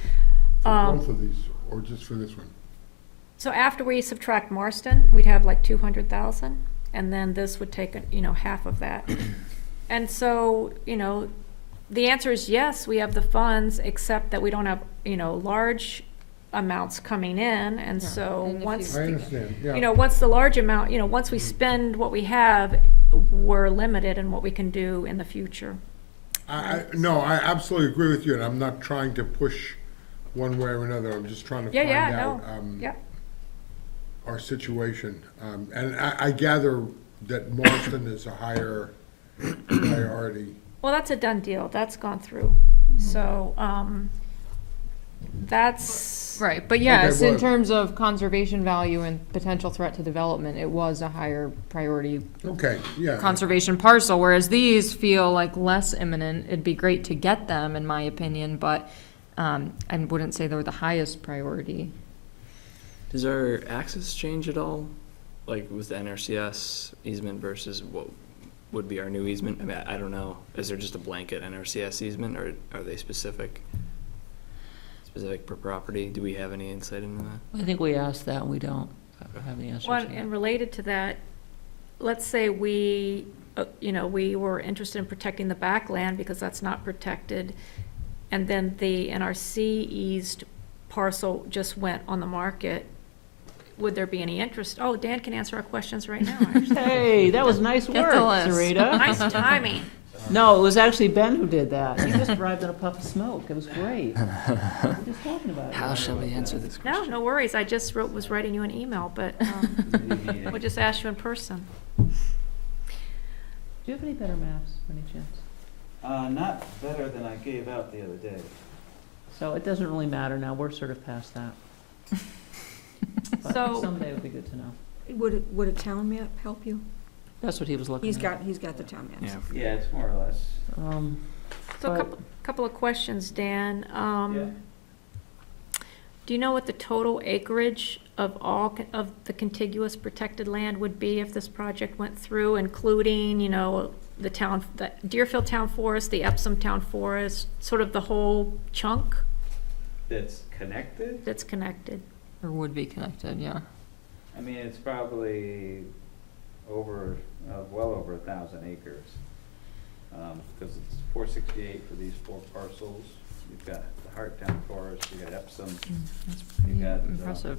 for both of these, or just for this one? so after we subtract Marston, we'd have like 200,000, and then this would take, half of that. And so, the answer is yes, we have the funds, except that we don't have, large amounts coming in, and Yeah. so And if once, I understand, yeah. once the large amount, once we spend what we have, we're limited in what we can do in the future. No, I absolutely agree with you, and I'm not trying to push one way or another, I'm just trying to find Yeah, out, no, yep. our situation. And I gather that Marston is a higher priority. Well, that's a done deal, that's gone through, so, that's. Right, but yes, Okay, in well- terms of conservation value and potential threat to development, it was a higher priority Okay, yeah. conservation parcel, whereas these feel like less imminent. It'd be great to get them, in my opinion, but I wouldn't say they're the highest priority. Does our access change at all? Like with the NRCS easement versus what would be our new easement? I mean, I don't know. Is there just a blanket NRCS easement, or are they specific per property? Do we have any insight into that? I think we asked that, and we don't have the answer One, to that. and related to that, let's say we, we were interested in protecting the backland because that's not protected, and then the NRC eased parcel just went on the market. Would there be any interest? Oh, Dan can answer our questions right now, actually. Hey, that was nice Get work, the list. Sarita. Nice timing. No, it was actually Ben who did that. You just arrived in a puff of smoke. It was great. We're just talking about it. How shall we answer this No, question? no worries, I just was writing you an email, but, we'll just ask you in person. Do you have any better maps, by any chance? Not better than I gave out the other day. So it doesn't really matter now. We're sort of past that. But So- someday it would be good to know. Would a town map help you? That's what he was looking He's at. got the town maps. Yeah. Yeah, it's more or less. So a But- couple of questions, Dan. Yeah. Do you know what the total acreage of of the contiguous protected land would be if this project went through, including, the Deerfield Town Forest, the Epsom Town Forest, sort of the whole chunk That's connected? that's connected? Or would be connected, yeah. I mean, it's probably well over 1,000 acres. Because it's 468 for these 4 parcels. You've got the Harttown Forest, you got Epsom, That's pretty got, impressive.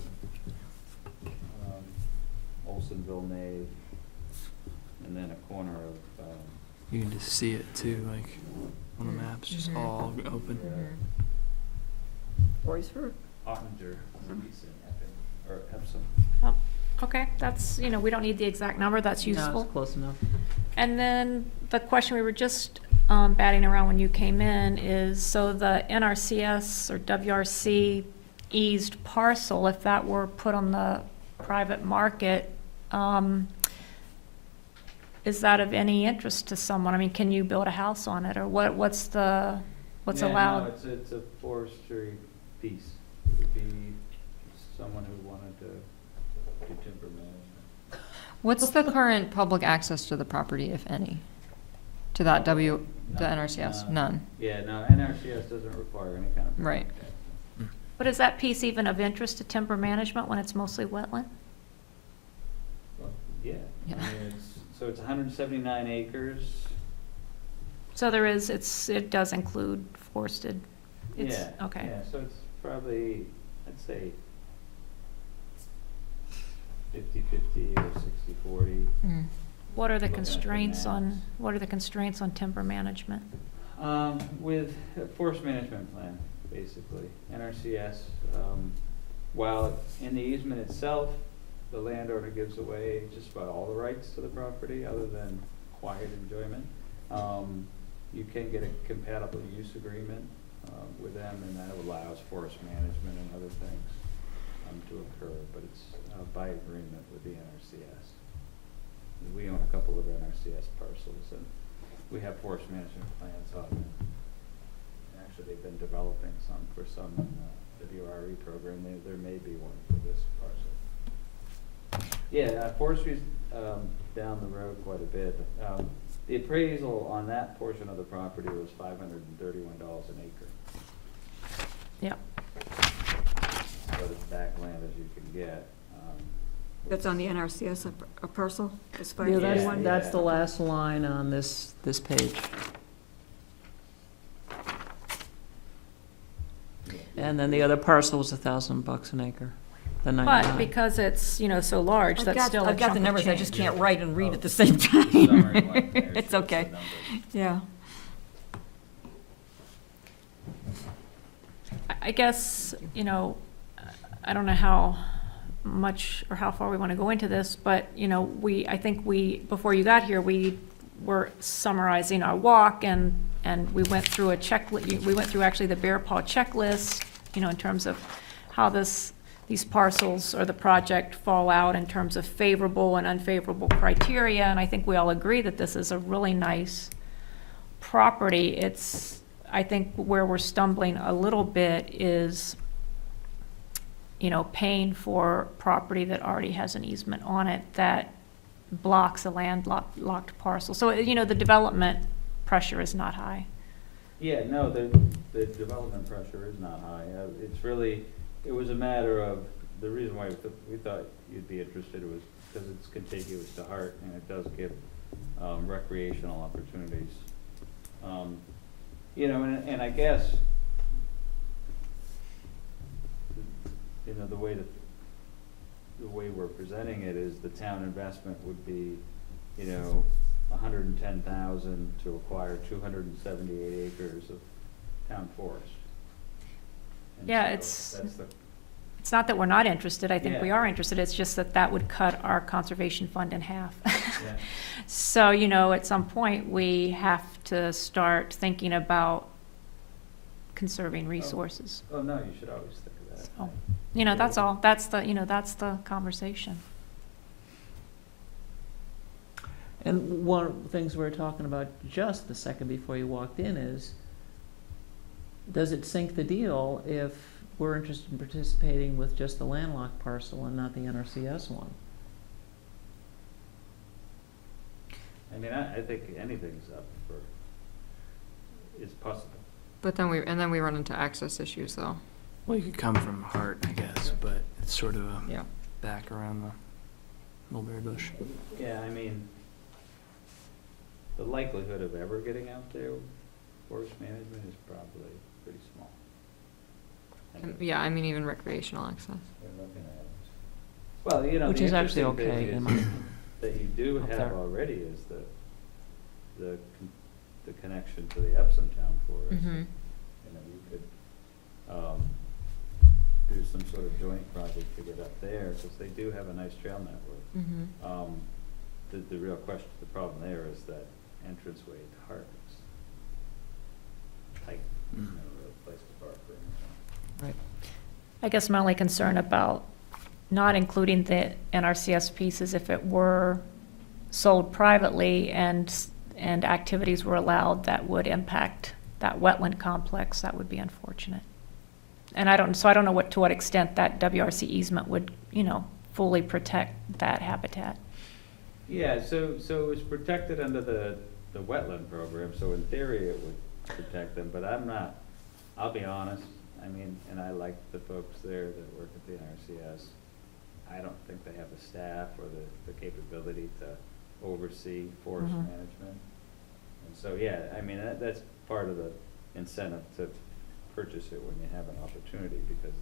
Olsonville, Nave, and then a corner of, You can just see it too, like on the maps, just Mhm. all open. Boysford? Ottinger, East and Epping, or Epsom. Okay, that's, we don't need the exact number, that's No, useful. it's close enough. And then the question we were just batting around when you came in is, so the NRCS or WRC eased parcel, if that were put on the private market, is that of any interest to someone? I mean, can you build a house on it, or what's Yeah, allowed? no, it's a forestry piece. It would be someone who wanted to do timber management. What's the current public access to the property, if any? To that the NRCS? None. Yeah, no, NRCS doesn't require any kind of. Right. But is that piece even of interest to timber management when it's mostly wetland? Well, yeah, Yeah. I mean, so it's 179 acres. So it does include forested, it's, Yeah, okay. yeah, so it's probably, I'd say 50/50 or 60/40. Mm. What are the Looking at the constraints maps. on timber management? With a forest management plan, basically. NRCS, while in the easement itself, the landowner gives away just about all the rights to the property other than quiet enjoyment. You can get a compatible use agreement with them, and that allows forest management and other things to occur, but it's by agreement with the NRCS. We own a couple of NRCS parcels, and we have forest management plans on them. Actually, they've been developing some for some WRE program. There may be one for this parcel. Yeah, forestry's down the road quite a bit. The appraisal on that portion of the property was $531 an acre. Yep. About as backland as you can get. That's on the NRCS, a parcel, as far Yeah, as that's- anyone? that's the last line on this page. And then the other parcel was $1,000 an acre, the 99. But because it's, so large, that's still a I've got the chunk of numbers, I just change. can't write and read Oh. at the same Summary time. one there It's shows okay. the numbers. Yeah. I guess, I don't know how much or how far we want to go into this, but, I think before you got here, we were summarizing our walk and we went through a checklist, we went through actually the Bear Paw checklist, in terms of how these parcels or the project fall out in terms of favorable and unfavorable criteria, and I think we all agree that this is a really nice property. I think where we're stumbling a little bit is, paying for property that already has an easement on it that blocks a landlocked parcel. So, the development pressure is not high. Yeah, no, the development pressure is not high. It's really, it was a matter of, the reason why we thought you'd be interested was because it's contiguous to Hart and it does give recreational opportunities. And I guess, the way we're presenting it is the town investment would be, $110,000 to acquire 278 acres of town forest. And Yeah, so that's the It's not that we're not interested, I think we Yeah. are interested, it's just that would cut our conservation fund in half. Yeah. So, at some point, we have to start thinking about conserving resources. Oh, no, you should always think of that. So, that's all, that's the conversation. And one of the things we were talking about just the second before you walked in is, does it sink the deal if we're interested in participating with just the landlocked parcel and not the NRCS one? I mean, I think anything's up for, is possible. But then we run into access issues, though. Well, you could come from Hart, I guess, but it's sort of a Yeah. back around the mulberry bush. Yeah, I mean, the likelihood of ever getting out there with forest management is probably pretty small. Yeah, I mean, even recreational access. We're looking at it. Well, Which the is actually interesting okay, thing in is my opinion. that you do Up have there. already is the connection to the Epsom Town Forest. Mm-hmm. You could, do some sort of joint project to get up there, because they do have a nice trail network. Mm-hmm. The real question, the problem there is that entranceway to Hart is tight, Mm. no real place to park or anything. I guess my only concern about not including the NRCS piece is if it were sold privately and activities were allowed that would impact that wetland complex, that would be unfortunate. And I don't know to what extent that WRC easement would, fully protect that habitat. Yeah, so it's protected under the wetland program, so in theory it would protect them, but I'll be honest, I mean, and I like the folks there that work at the NRCS. I don't think they have the staff or the capability to oversee forest Mhm. management. And so, yeah, I mean, that's part of the incentive to purchase it when you have an opportunity, because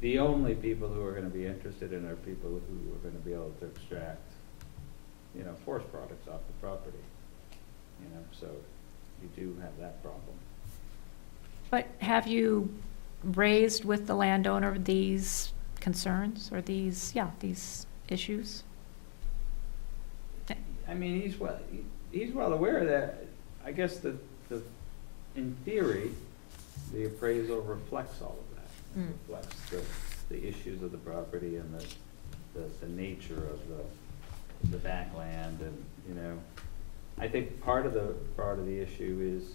the only people who are gonna be interested in are people who are gonna be able to extract, forest products off the property. So you do have that problem. But have you raised with the landowner these concerns or these issues? I mean, he's well aware of that. I guess in theory, the appraisal reflects all of that. It reflects the issues of the property and the nature of the backland, and, I think part of the issue is,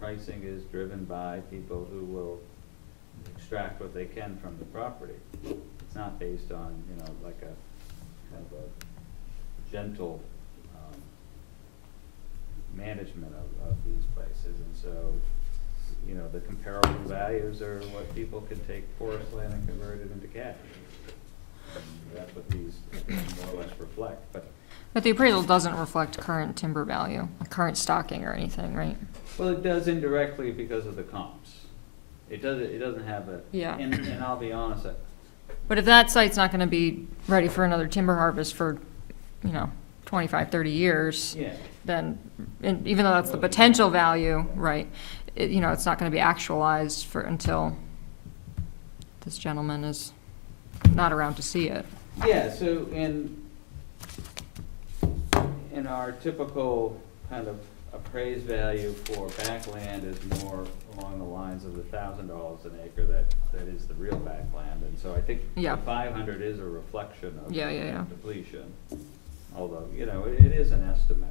pricing is driven by people who will extract what they can from the property. It's not based on, like a kind of a gentle management of these places, and so, the comparable values are what people can take forest land and convert it into cash. And that's what these more or less reflect, But the appraisal doesn't reflect current timber value, current stocking or anything, right? well, it does indirectly because of the comps. It doesn't have a, Yeah. and I'll be honest, But if that site's not gonna be ready for another timber harvest for, 25, 30 years, yeah, then, and even though that's the potential value, right, it's not gonna be actualized until this gentleman is not around to see it. yeah, so in our typical kind of appraised value for backland is more along the lines of the $1,000 an acre that is the real backland, and so I think Yeah. the 500 is a reflection of Yeah. depletion, although, it is an estimate.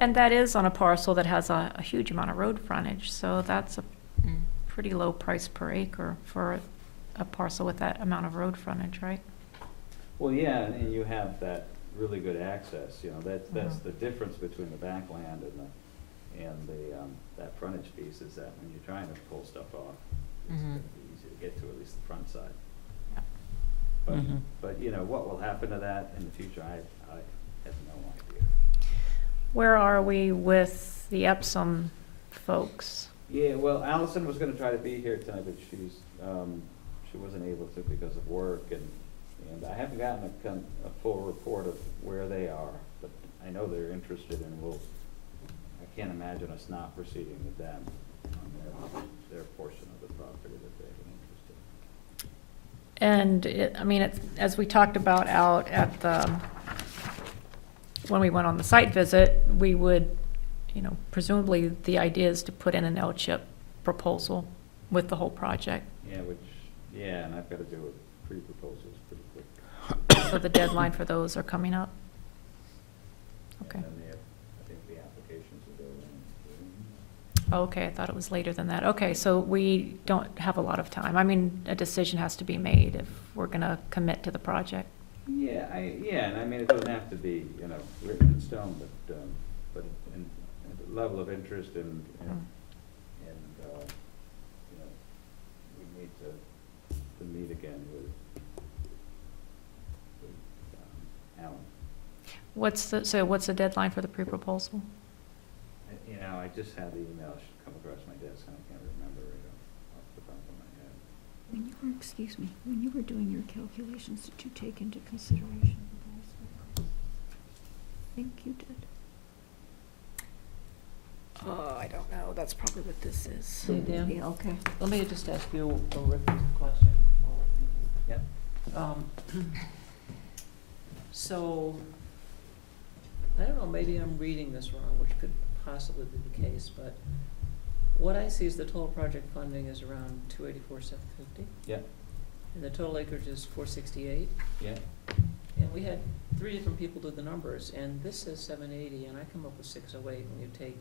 And that is on a parcel that has a huge amount of road frontage, so that's a Mm. pretty low price per acre for a parcel with that amount of road frontage, right? Well, yeah, and you have that really good access, that's Mhm. the difference between the backland and that frontage piece, is that when you're trying to pull stuff off, it's Mhm. gonna be easy to get to, at least the front side. Yeah. Mhm. But, what will happen to that in the future, I have no idea. Where are we with the Epsom folks? Yeah, well, Allison was gonna try to be here tonight, but she wasn't able to because of work, and I haven't gotten a full report of where they are, but I know they're interested, and I can't imagine us not proceeding with them on their portion of the property that they have an interest in. And as we talked about out at when we went on the site visit, we would, presumably the idea is to put in an L-chip proposal with the whole project. Yeah, and I've gotta do pre-proposals pretty quick. So the deadline for those are coming up. Okay. And then I think the applications will go in. Okay, I thought it was later than that. Okay, so we don't have a lot of time. A decision has to be made if we're gonna commit to the project. Yeah, and it doesn't have to be, written in stone, but in the level of interest and, we need to meet again with Alan. What's the deadline for the pre-proposal? I just had the email come across my desk, and I can't remember it off the top of my head. When you were doing your calculations, did you take into consideration the cost? I think you did. I don't know. That's probably what this is. Hey, Dan, Yeah, okay. let me just ask you a reference question. Yep. So, I don't know, maybe I'm reading this wrong, which could possibly be the case, but what I see is the total project funding is around 284,750. Yeah. And the total acreage is 468. Yeah, And we had 3 different people do the numbers, and this says 780, and I come up with 608 when you take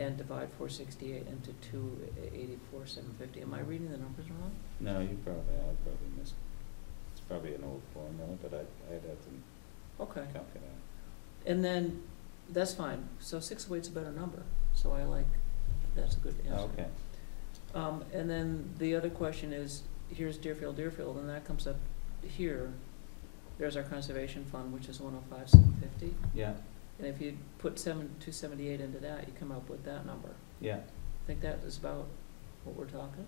and divide 468 into 284,750. Am I reading the numbers wrong? No, I probably missed, it's probably an old formula, but I'd have to Okay. calculate it. And then, that's fine, so 608's a better number, so I like, that's a good answer. Okay, And then the other question is, here's Deerfield, and that comes up here. There's our conservation fund, which is 105,750. yeah, And if you put 278 into that, you come up with that number. yeah. I think that is about what we're talking?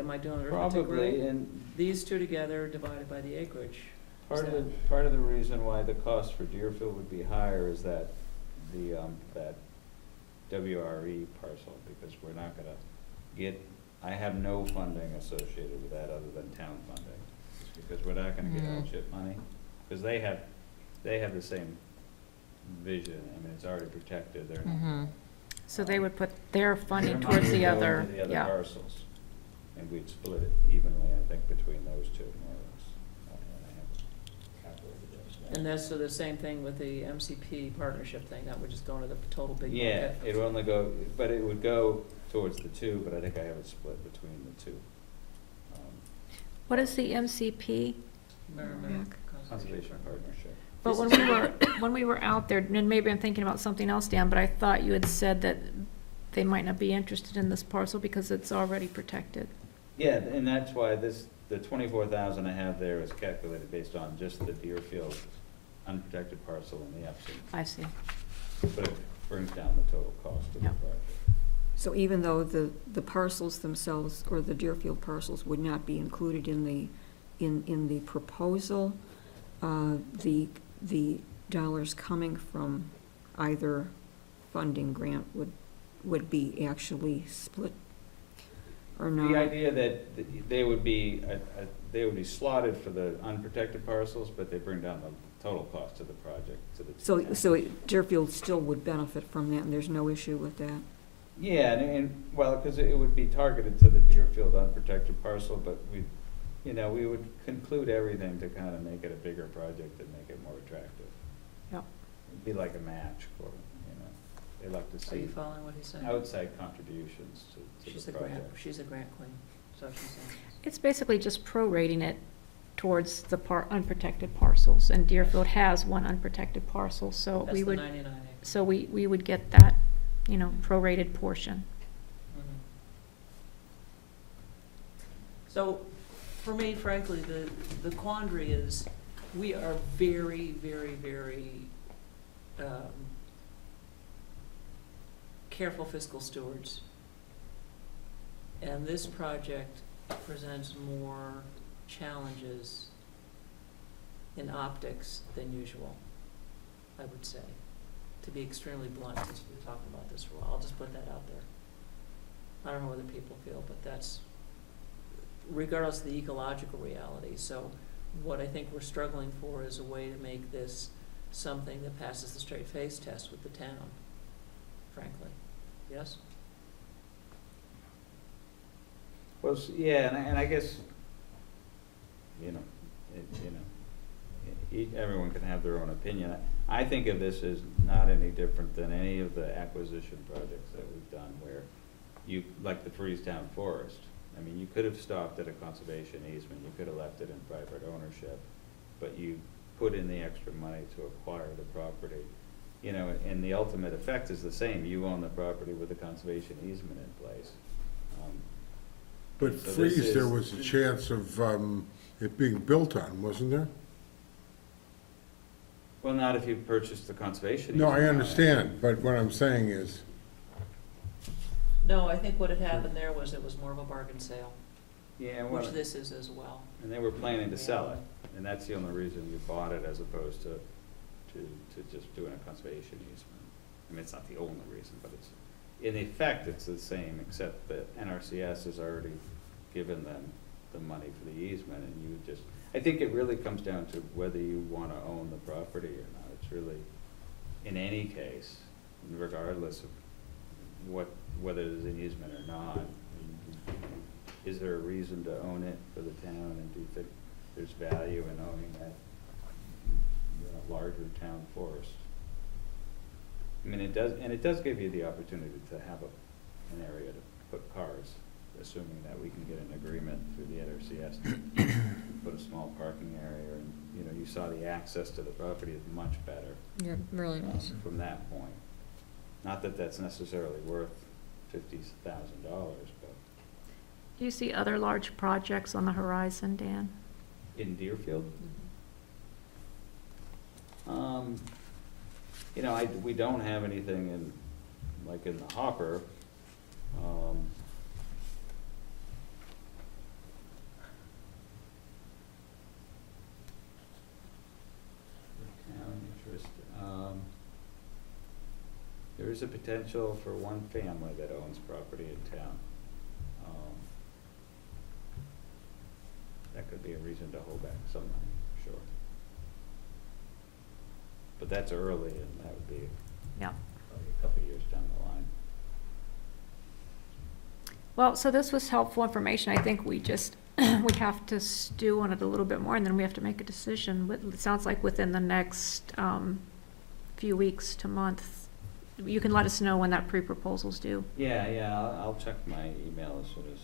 Am I doing arithmetic Probably, right? and These two together divided by the acreage. part of the reason why the cost for Deerfield would be higher is that that WRE parcel, because we're not gonna get, I have no funding associated with that other than town funding. Because we're not gonna get L-chip money, because they have the same vision, I mean, it's already protected, they're not. So they would put their funding Their towards money the would go other, into the other yeah. parcels, and we'd split it evenly, I think, between those two, more or less. I haven't calculated those. And that's so the same thing with the MCP partnership thing, that would just go into the total big bucket. Yeah, it would only go, but it would go towards the two, but I think I have it split between the two. What is the MCP? Merrimack Conservation Partnership. But when we were out there, and maybe I'm thinking about something else, Dan, but I thought you had said that they might not be interested in this parcel because it's already protected. Yeah, and that's why the 24,000 I have there is calculated based on just the Deerfield unprotected parcel and the Epsom, I see. but it brings down the total cost of the Yep. project. So even though the parcels themselves, or the Deerfield parcels, would not be included in the proposal, the dollars coming from either funding grant would be actually split or not? The idea that they would be slotted for the unprotected parcels, but they bring down the total cost of the project to the two towns. So Deerfield still would benefit from that, and there's no issue with that? Yeah, and well, because it would be targeted to the Deerfield unprotected parcel, but we would conclude everything to kind of make it a bigger project and make it more attractive. Yep. It'd be like a match for them, They like to Are you see following what he's saying? outside contributions to She's the a grant, project. she's a grant queen, so she's saying. It's basically just prorating it towards the unprotected parcels, and Deerfield has one unprotected parcel, so That's we the would, 99 acres. so we would get that, prorated portion. Mhm. So, for me, frankly, the quandary is, we are very, very, very careful fiscal stewards. And this project presents more challenges in optics than usual, I would say, to be extremely blunt, since we've talked about this for a while. I'll just put that out there. I don't know what other people feel, but that's, regardless of the ecological reality. So what I think we're struggling for is a way to make this something that passes the straight face test with the town, frankly. Yes? Well, yeah, and I guess, everyone can have their own opinion. I think of this as not any different than any of the acquisition projects that we've done where like the Freetown Forest. I mean, you could have stopped at a conservation easement, you could have left it in private ownership, but you put in the extra money to acquire the property. And the ultimate effect is the same, you own the property with the conservation easement in place. But So this Freeze, there is- was a chance of it being built on, wasn't there? Well, not if you purchased the conservation No, easement. I on it. understand, but what I'm saying is, No, I think what had happened there was it was more of a bargain sale, Yeah, well, which this is as well. and they were planning to sell it, and that's the only reason you bought it as opposed to just doing a conservation easement. I mean, it's not the only reason, but in effect, it's the same, except that NRCS has already given them the money for the easement, and you just, I think it really comes down to whether you wanna own the property or not. It's really, in any case, regardless of whether there's an easement or not, is there a reason to own it for the town, and do you think there's value in owning that larger town forest? I I mean, it does give you the opportunity to have an area to put cars, assuming that we can get an agreement through the NRCS to put a small parking area, and, you know, you saw the access to the property is much better Yeah, really nice. from that point. Not that that's necessarily worth $50,000, but Do you see other large projects on the horizon, Dan? in Deerfield, you know, we don't have anything in, like in the hopper. Town interest, there is a potential for one family that owns property in town. That could be a reason to hold back some money, sure. But that's early, and that would be Yeah. probably a couple of years down the line. Well, so this was helpful information. I think we just, we have to stew on it a little bit more, and then we have to make a decision. But it sounds like within the next few weeks to month, you can let us know when that pre-proposal's due. Yeah, I'll check my email as soon as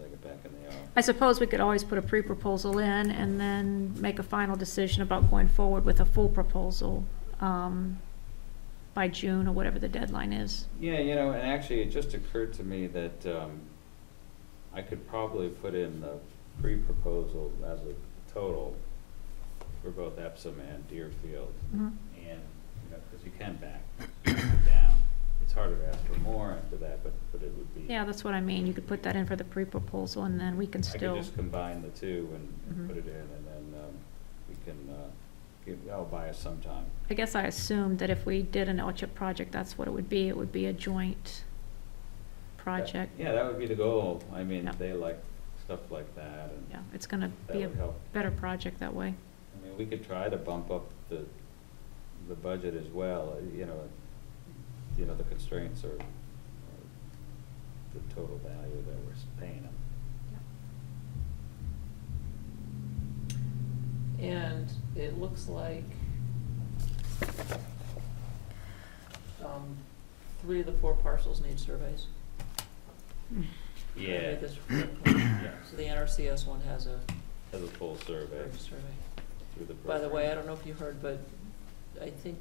I get back in the office. I suppose we could always put a pre-proposal in and then make a final decision about going forward with a full proposal by June or whatever the deadline is. Yeah, you know, and actually, it just occurred to me that I could probably put in the pre-proposal as a total for both Epsom and Deerfield. Mhm. And, you know, because you can back down. It's harder to ask for more after that, but it would be. Yeah, that's what I mean. You could put that in for the pre-proposal, and then we can I still. could just combine the two and Mhm. put it in, and then we can, that'll buy us some time. I guess I assumed that if we did an LCHIP project, that's what it would be. It would be a joint project. Yeah, that would be the goal. I mean, Yeah. they like stuff like that, and Yeah, it's gonna that be a would help. better project that way. I mean, we could try to bump up the budget as well, you know, the constraints are the total value that we're paying them. And it looks like 3 of the 4 parcels need surveys. Yeah, Because- yeah, So the NRCS one has a as a full survey survey. through the By the program. way, I don't know if you heard, but I think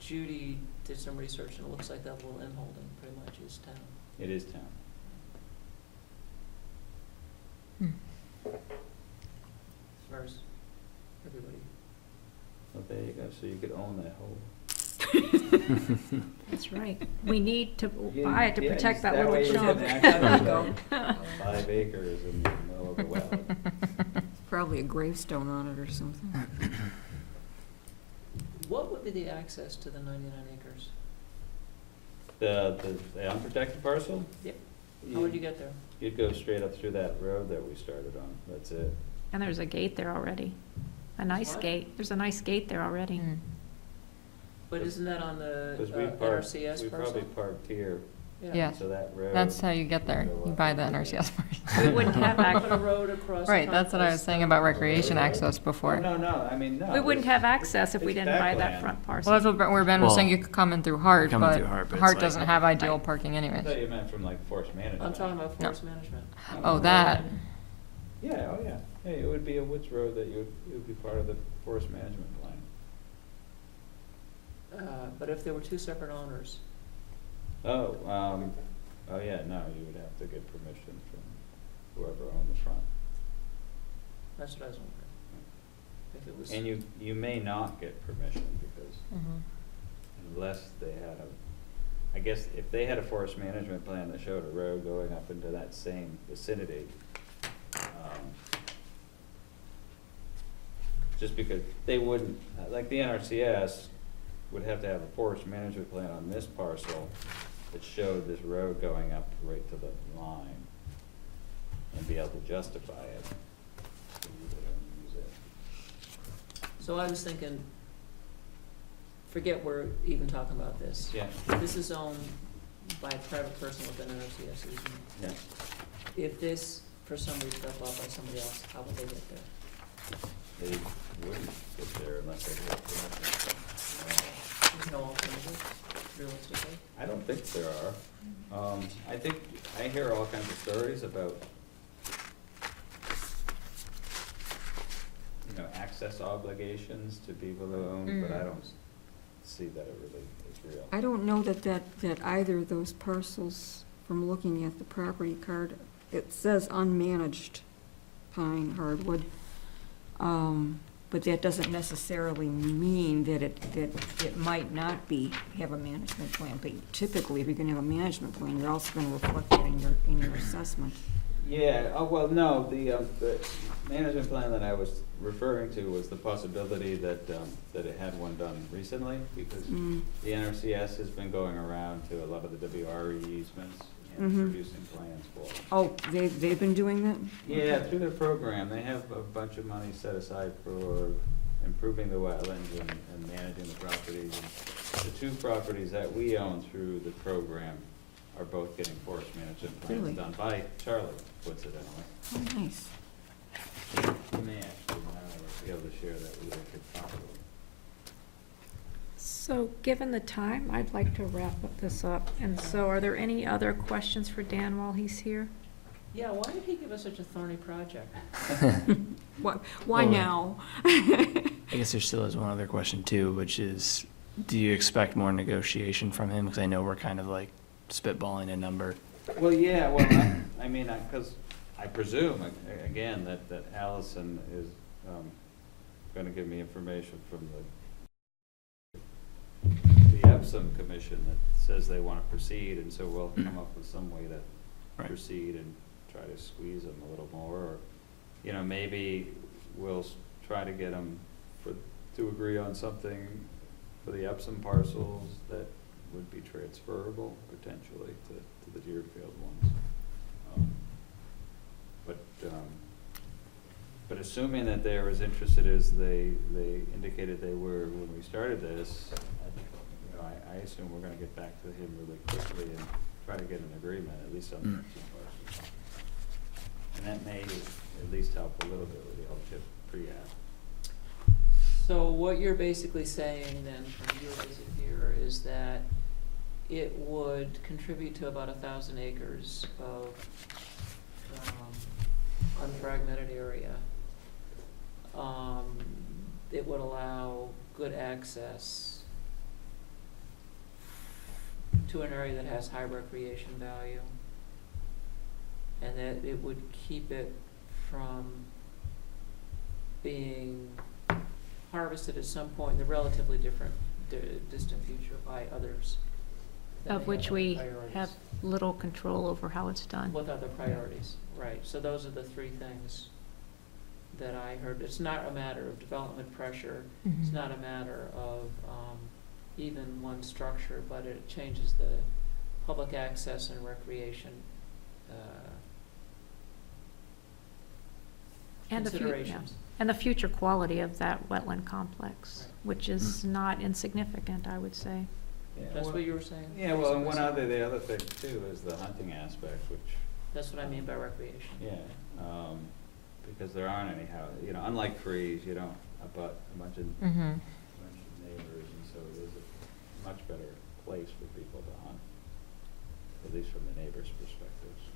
Judy did some research, and it looks like that little M holding pretty much is town. It is town. As far as everybody. Well, there you go, so you could own that whole. That's right. We need to Yeah, buy it to yeah, protect that that little way you chunk. can access There you go. 5 acres in the middle of the wetland. Probably a gravestone on it or something. What would be the access to the 99 acres? The unprotected parcel? Yep. How would you get there? You'd go straight up through that road that we started on, that's it. And there's a gate there already. A nice What? gate. There's a nice gate there already. Mm. But isn't that on the Because we parked, NRCS we parcel? probably parked here, Yeah. so that road. That's how you get there. You buy the NRCS part. We wouldn't have Put a access. road across. the Right, top that's what I of was the- saying about recreation Oh, access before. No, I mean, no. We wouldn't it's- have access if we it's didn't buy that backland. front Well, parcel. that's where Ben was Well, saying you could come in through Hart, coming but through Hart, but it's Hart like- doesn't have ideal Right. parking I anyways. thought you meant from like forest management. I'm talking about No. forest management. Oh, that. Yeah, oh, yeah. Hey, it would be a woods road that it would be part of the forest management plan. But if there were 2 separate owners, Oh, yeah, no, you would have to get permission from whoever owned the front. that's what I was wondering. If it was. And you may not get permission because Mhm. unless they had I guess if they had a forest management plan that showed a road going up into that same vicinity, just because they wouldn't, like the NRCS would have to have a forest management plan on this parcel that showed this road going up right to the line and be able to justify it. So you would only use it. So I was thinking, forget we're even talking about this. Yeah, This is owned by a private person with an NRCS easement. yeah. If this, for some reason, got bought by somebody else, how would they get there? They wouldn't get there unless they get permission. There's no alternative. if there are. I think, I hear all kinds of stories about, you know, access obligations to people who own, but I don't see that it really is real. I don't know that either of those parcels, from looking at the property card, it says unmanaged pine hardwood. But that doesn't necessarily mean that it might not have a management plan. But typically, if you're gonna have a management plan, you're also gonna reflect that in your assessment. Yeah, well, no, the management plan that I was referring to was the possibility that it had one done recently, because the NRCS has been going around to a lot of the WRE easements and producing plans for them. Oh, they've been doing that? Yeah, through their program, they have a bunch of money set aside for improving the wetlands and managing the properties. And the two properties that we own through the program are both getting forest management plans Really? done by Charlie, coincidentally. Oh, nice. We may actually now be able to share that with you probably. So, given the time, I'd like to wrap this up. And so, are there any other questions for Dan while he's here? Yeah, why did he give us such a thorny project? Why Well, now? I guess there still is one other question too, which is, do you expect more negotiation from him? Because I know we're kind of like spitballing a number. Well, yeah, well, I mean, because I presume, again, that Allison is gonna give me information from the Epsom Commission that says they wanna proceed, and so we'll come up with some way to Right. proceed and try to squeeze them a little more, or, you know, maybe we'll try to get them to agree on something for the Epsom parcels that would be transferable potentially to the Deerfield ones. But assuming that they're as interested as they indicated they were when we started this, I assume we're gonna get back to him really quickly and try to get an agreement, at least on the Epsom parcels. And that may at least help a little bit with the L-chip pre-app. So what you're basically saying then, from your visit here, is that it would contribute to about 1,000 acres of unfragmented area. It would allow good access to an area that has high recreation value, and that it would keep it from being harvested at some point in the relatively distant future by others. that Of may which other we priorities. have little control over how it's done. With other priorities, right, so those are the three things that I heard. It's not a matter of development pressure, it's not a matter of, even one structure, but it changes the public access and recreation, And the considerations. And the future quality of that wetland complex, Right. which is not insignificant, I would say. Yeah, That's well- what you were saying? Yeah, well, and the other thing too is the hunting aspect, which, That's what I mean by recreation. yeah, because there aren't any you know, unlike Freeze, you don't abut a bunch of neighbors, and so it is a much better place for people to hunt, at least from the neighbors' perspectives.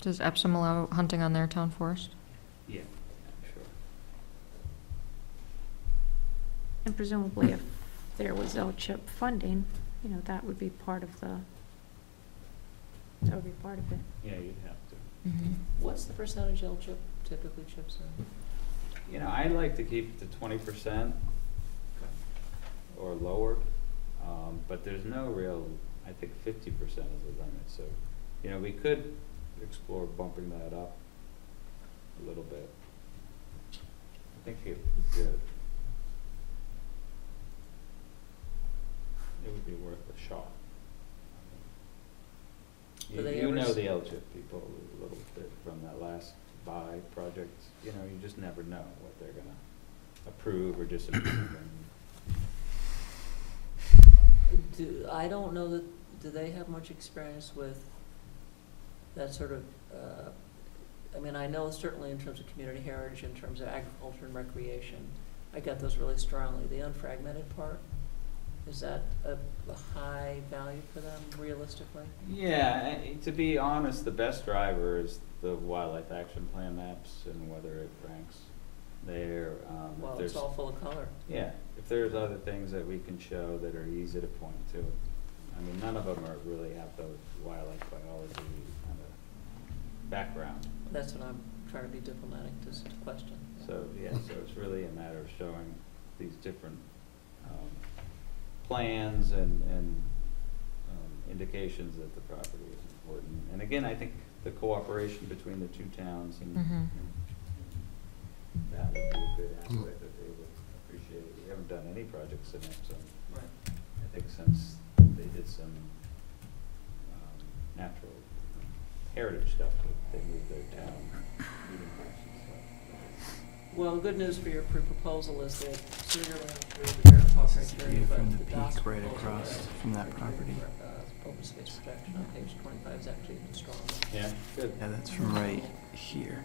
Does Epsom allow hunting on their town forest? Yeah, I'm sure. And presumably if there was L-chip funding, you know, that would be part of it. Yeah, you'd have to. What's the percentage L-chip typically chips in? You know, I like to keep it to 20% or lower, but there's no real, I think 50% is the limit, so, you know, we could explore bumping that up a little bit. I think it would be worth a shot. Do they You ever know s- the L-chip people a little bit from that last buy project, you know, you just never know what they're gonna approve or disapprove. I don't know do they have much experience with that sort of, I mean, I know certainly in terms of community heritage, in terms of agriculture and recreation, I got those really strongly. The unfragmented part, Is that a high value for them realistically? Yeah, to be honest, the best driver is the wildlife action plan maps and whether it ranks there. Well, If there's, it's all full of color. yeah, if there's other things that we can show that are easy to point to. I mean, none of them are really have the wildlife biology kind of background. That's what I'm trying to be diplomatic to question. So, yeah, so it's really a matter of showing these different plans and indications that the property is important. And again, I think the cooperation between the two towns and Mhm. that would be a good aspect that they would appreciate. We haven't done any projects in Epsom, Right. I think, since they did some natural heritage stuff. They moved their town meeting house and stuff. Well, the good news for your pre-proposal is that Cedar Lane approved the Bear This is the criteria, view but from the the peak DOS right proposal across is from that criteria property. for, open space protection on page 25 is actually even stronger. Yeah, good. Yeah, that's from right here.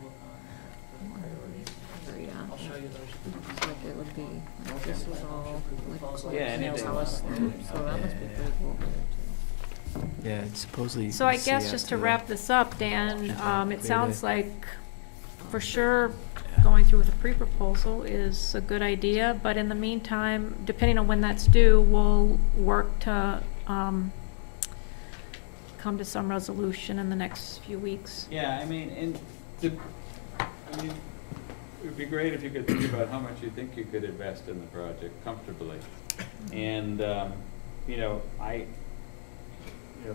I'll show you those. Like it would be, like this was all, like, Yeah, anything. so that must be pretty cool. Yeah, it's supposedly. you So can I see guess out just to to the- wrap this up, Dan, it Maybe sounds they- like for sure going through with a pre-proposal is a good idea, but in the meantime, depending on when that's due, we'll work to, come to some resolution in the next few weeks. Yeah, I mean, it would be great if you could think about how much you think you could invest in the project comfortably. And, you know,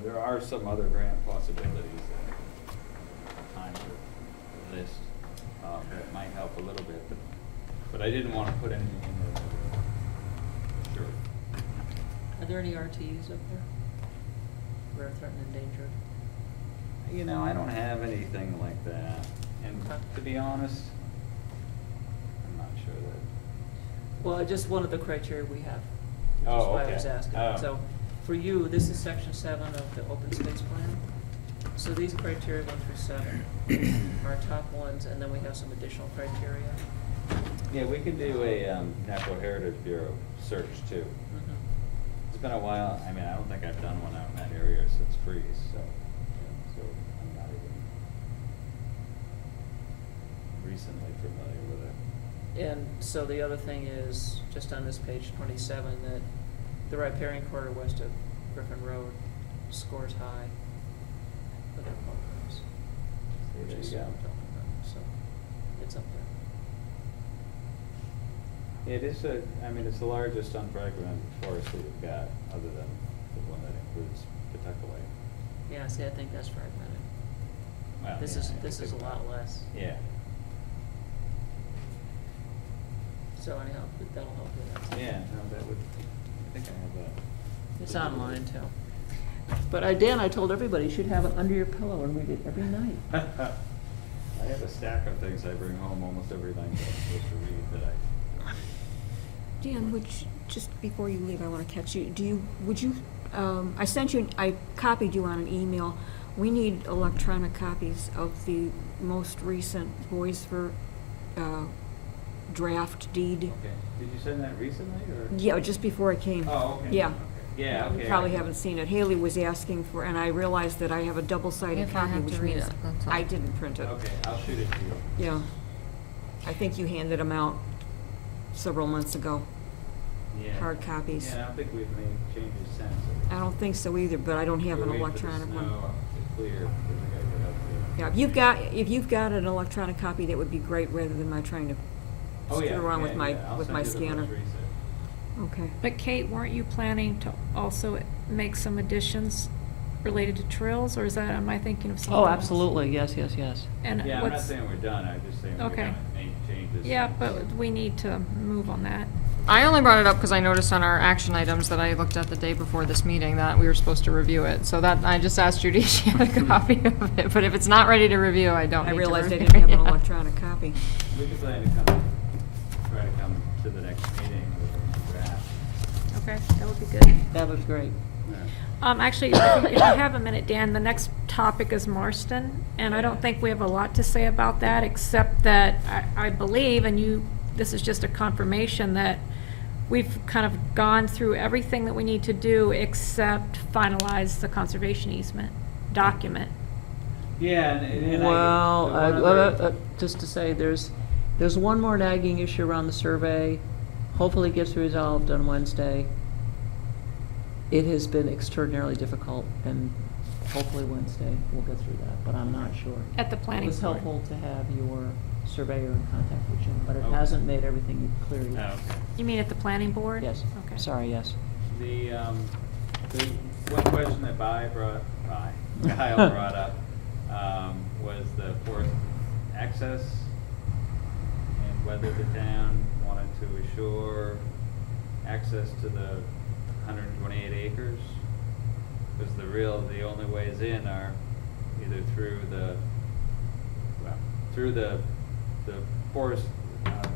there are some other grant possibilities that time to list, that might help a little bit, but I didn't wanna put anything in there that was sure. Are there any RTEs up there? Rare, threatened, endangered? You know, I don't have anything like that, and Okay. to be honest, I'm not sure that. Well, just one of the criteria we have, which is Oh, why I okay. was asking. Oh. So, for you, this is section 7 of the open space plan. So these criteria 1 through 7 are top ones, and then we have some additional criteria. Yeah, we could do a Natural Heritage Bureau search too. Mhm. It's been a while, I mean, I don't think I've done one out in that area since Freeze, so I'm not even recently familiar with it. And so the other thing is, just on this page 27, that the riparian corridor west of Griffin Road scores high for their programs. There Which is you what go. I'm talking about, so it's up there. It is it's the largest unfragmented forest that we've got, other than the one that includes Pawtuckaway. Yeah, see, I think that's fragmented. Well, This yeah, is, I this think is a lot about it. less. Yeah. So anyhow, that'll help with that. Yeah, no, that would, I think I have that. It's online too. But Dan, I told everybody, you should have it under your pillow and read it every night. I have a stack of things I bring home almost every night that I'm supposed to read that Dan, just before you leave, I wanna catch you, I sent you, I copied you on an email. We need electronic copies of the most recent Boisvert, draft deed. Okay, did you send that recently, or? Yeah, just before I came. Oh, okay. Yeah. Okay. Yeah, okay. You probably haven't seen it. Haley was asking for, and I realized that I have a double-sided If I copy, have which to read means it, that's all. I didn't print it. Okay, I'll shoot it to you. Yeah. I think you handed them out several months ago, Yeah. hard copies. Yeah, I don't think we've made changes since. I don't think so either, but I don't have an We're waiting for the electronic one. snow to clear, 'cause we gotta get up there. Yeah, if you've got an electronic copy, that would be great, rather than my trying to Oh, yeah, screw around with yeah, my, yeah, I'll with send my you the most scanner. recent. Okay. But Kate, weren't you planning to also make some additions related to trills, or am I thinking of something Oh, else? absolutely, yes. And Yeah, I'm not what's, saying we're done, I'm just saying we Okay. haven't made changes. yeah, since. but we need to move on that. I only brought it up because I noticed on our action items that I looked at the day before this meeting that we were supposed to review it. So that, I just asked Judy if she had a copy of it, but if it's not ready to review, I don't I need to realized I review didn't have it an yet. electronic copy. We could plan to try to come to the next meeting with a draft. Okay, that would be good. That was great. Actually, if you have a minute, Dan, the next topic is Marston, and I don't think we have a lot to say about that, except that I believe, and this is just a confirmation, that we've kind of gone through everything that we need to do except finalize the conservation easement document. Yeah, and Well, the one other- just to say, there's one more nagging issue around the survey. Hopefully it gets resolved on Wednesday. It has been extraordinarily difficult, and hopefully Wednesday we'll get through that, but I'm not sure. At the It planning was board. helpful to have your surveyor in contact with Jim, but it Okay. hasn't made everything clear Oh, yet. okay. You mean at the planning board? Yes, Okay. sorry, yes. The one question that Kyle brought up, was the forest access and whether the town wanted to assure access to the 128 acres. Because the only ways in are either through the forest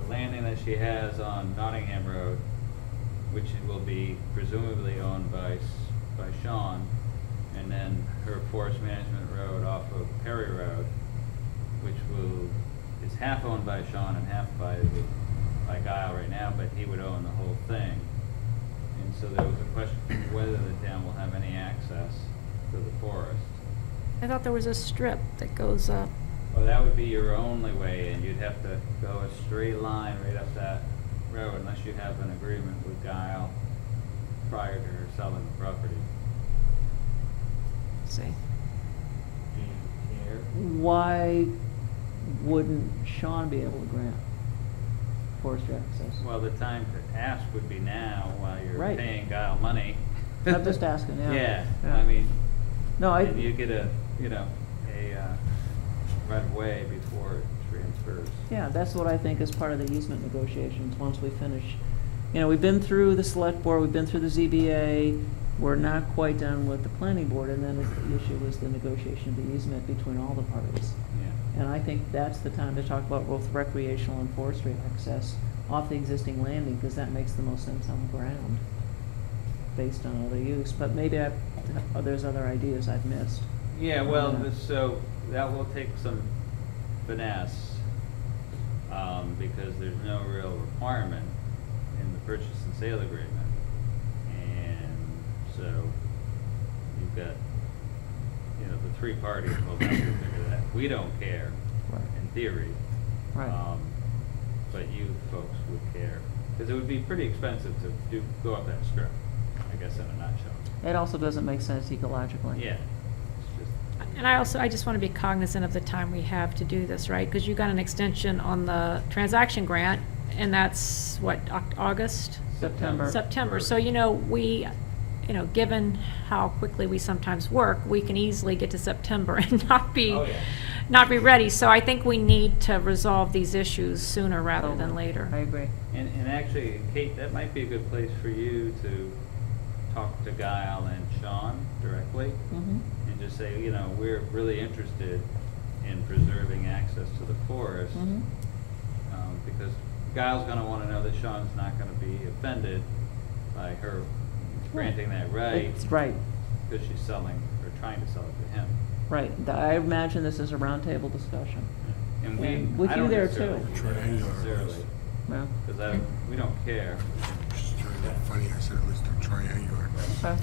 landing that she has on Nottingham Road, which will be presumably owned by Sean, and then her forest management road off of Perry Road, which is half owned by Sean and half by Kyle right now, but he would own the whole thing. And so there was a question whether the town will have any access to the forest. I thought there was a strip that goes up. Well, that would be your only way, and you'd have to go a straight line right up that road unless you have an agreement with Kyle prior to her selling the property. See. Do you care? Why wouldn't Sean be able to grant forestry access? Well, the time to ask would be now while you're Right. paying Kyle money. I'm just asking, yeah. I mean, No, and you get a right of way before it transfers. yeah, that's what I think is part of the easement negotiations, once we finish. You know, we've been through the select board, we've been through the ZBA, we're not quite done with the planning board, and then the issue was the negotiation of the easement between all the parties. Yeah. And I think that's the time to talk about both recreational and forestry access off the existing landing, because that makes the most sense on the ground, based on other use, but maybe there's other ideas I've missed. Yeah, well, Yeah. so that will take some finesse, because there's no real requirement in the purchase and sale agreement. And so you've got, the three parties will have to figure that. We don't care, Right. in theory. Right. But you folks would care, because it would be pretty expensive to go up that strip, I guess in a nutshell. It also doesn't make sense ecologically. Yeah, it's just. And I just want to be cognizant of the time we have to do this, right? Because you got an extension on the transaction grant, and that's what, August? September. September. So, given how quickly we sometimes work, we can easily get to September and not be Oh, yeah. not be ready. So I think we need to resolve these issues sooner rather than Totally. later. I agree. And actually, Kate, that might be a good place for you to talk to Guile and Sean directly Mm-hmm. and just say, we're really interested in preserving access to the forest. Mm-hmm. Because Guile's gonna wanna know that Sean's not gonna be offended by her granting that right, It's right, because she's selling, or trying to sell it to him. right. I imagine this is a roundtable discussion. And And we, with I you don't there, necessarily, too. Triangular. necessarily, Well, because we don't care. It's funny, I said at least they're triangular, okay.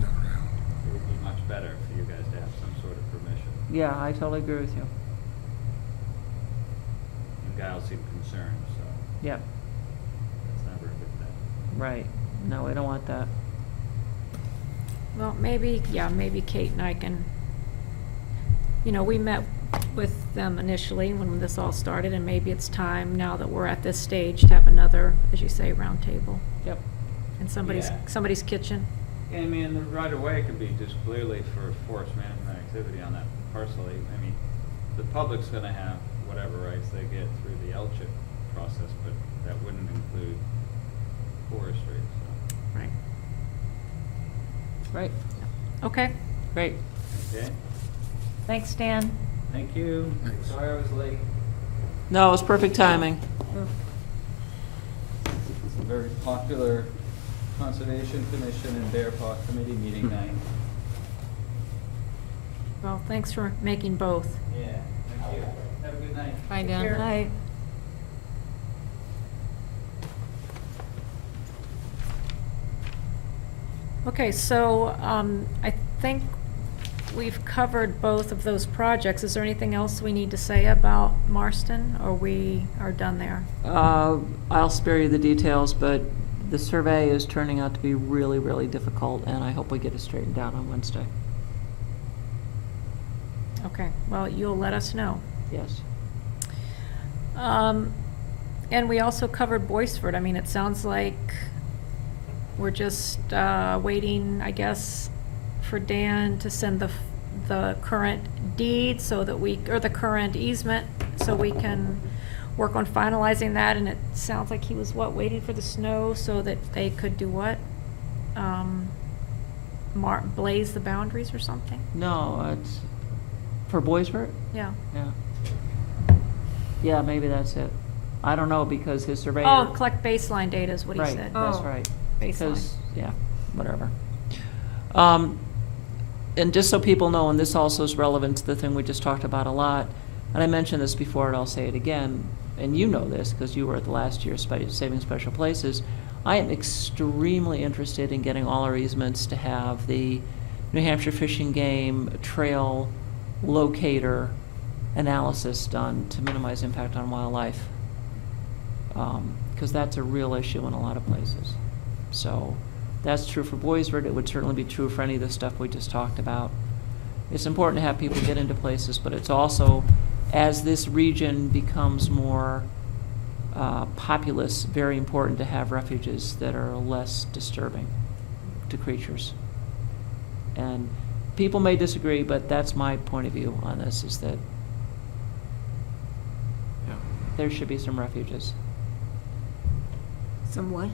not round. It would be much better for you guys to have some sort of permission. Yeah, I totally agree with you. And Guile seemed concerned, so Yeah, that's never a good thing. right. No, we don't want that. Well, maybe Kate and I can, we met with them initially when this all started, and maybe it's time, now that we're at this stage, to have another, as you say, roundtable Yep. in Yeah. somebody's kitchen. I mean, the right of way could be just clearly for forest management activity on that parcel. I mean, the public's gonna have whatever rights they get through the LCHIP process, but that wouldn't include forestry, so. Right. Right, Okay, great. Okay, thanks, Dan. thank you. Thanks. Sorry I was late. No, it was perfect timing. It's a very popular Conservation Commission and Bear Paw Committee meeting night. Well, thanks for making both. Yeah, thank you. Have a good night. Bye, Dan. Care. Right. Okay, so I think we've covered both of those projects. Is there anything else we need to say about Marston, or we are done there? I'll spare you the details, but the survey is turning out to be really, really difficult, and I hope we get it straightened out on Wednesday. Okay, well, you'll let us know. Yes. And we also covered Boyceford. I mean, it sounds like we're just waiting, I guess, for Dan to send the current deed so that or the current easement, so we can work on finalizing that. And it sounds like he was, waiting for the snow so that they could do what? Blaze the boundaries or something? No, it's, for Boisvert? Yeah. Yeah. Yeah, maybe that's it. I don't know, because his surveyor. Oh, collect baseline data is what he Right, said. that's Oh. right. Baseline. Because, yeah, whatever. And just so people know, and this also is relevant to the thing we just talked about a lot, and I mentioned this before and I'll say it again, and you know this because you were at the last year's Saving Special Places, I am extremely interested in getting all our easements to have the New Hampshire Fish and Game trail locator analysis done to minimize impact on wildlife. Because that's a real issue in a lot of places. So that's true for Boisvert. It would certainly be true for any of the stuff we just talked about. It's important to have people get into places, but it's also, as this region becomes more populous, very important to have refuges that are less disturbing to creatures. And people may disagree, but that's my point of view on this, is that Yeah. there should be some refuges. Some what?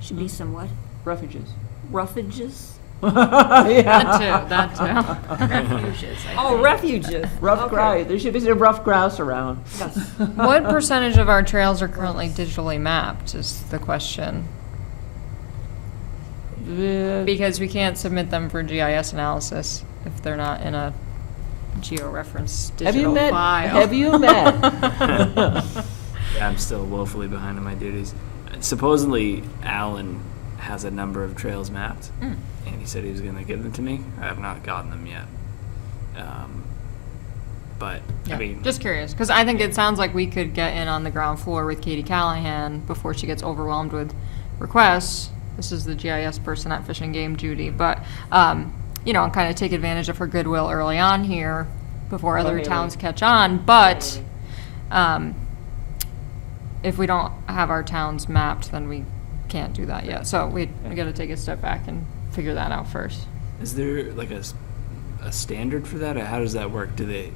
Should be some what? Refuges. Roughages? Yeah. That too. Refuges, I Oh, think. refuges. Rough Okay. grouse, there should be some rough grouse around. Yes. What percentage of our trails are currently digitally mapped is the question. Because we can't submit them for GIS analysis if they're not in a georeference Have you digital met, file. have you met? Yeah, I'm still woefully behind on my duties. Supposedly, Alan has a number of trails mapped, Mm. and he said he was going to give them to me. I have not gotten them yet. But, Yeah, I mean, just curious, because I think it sounds like we could get in on the ground floor with Katie Callahan before she gets overwhelmed with requests. This is the GIS person at Fish and Game, Judy, but, you know, kind of take advantage of her goodwill early on here before other Totally. towns catch on, but, if we don't have our towns mapped, then we can't do that yet. So we gotta take a step back and figure that out first. is there like a standard for that? Or how does that work? Do they,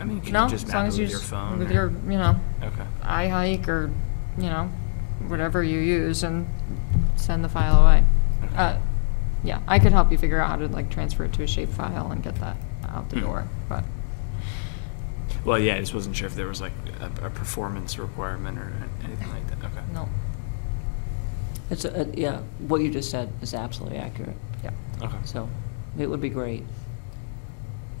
I mean, can No, you just as long map as it you with your phone? with or- your, you know, Okay. iHike or, you know, whatever you use and send the file away. Yeah, I could help you figure out how to like transfer it to a shape file and get that out the Hmm. door, but. Well, yeah, I just wasn't sure if there was like a performance requirement or anything like that. Okay. No. It's, yeah, what you just said is absolutely accurate. Yeah. Okay. So it would be great.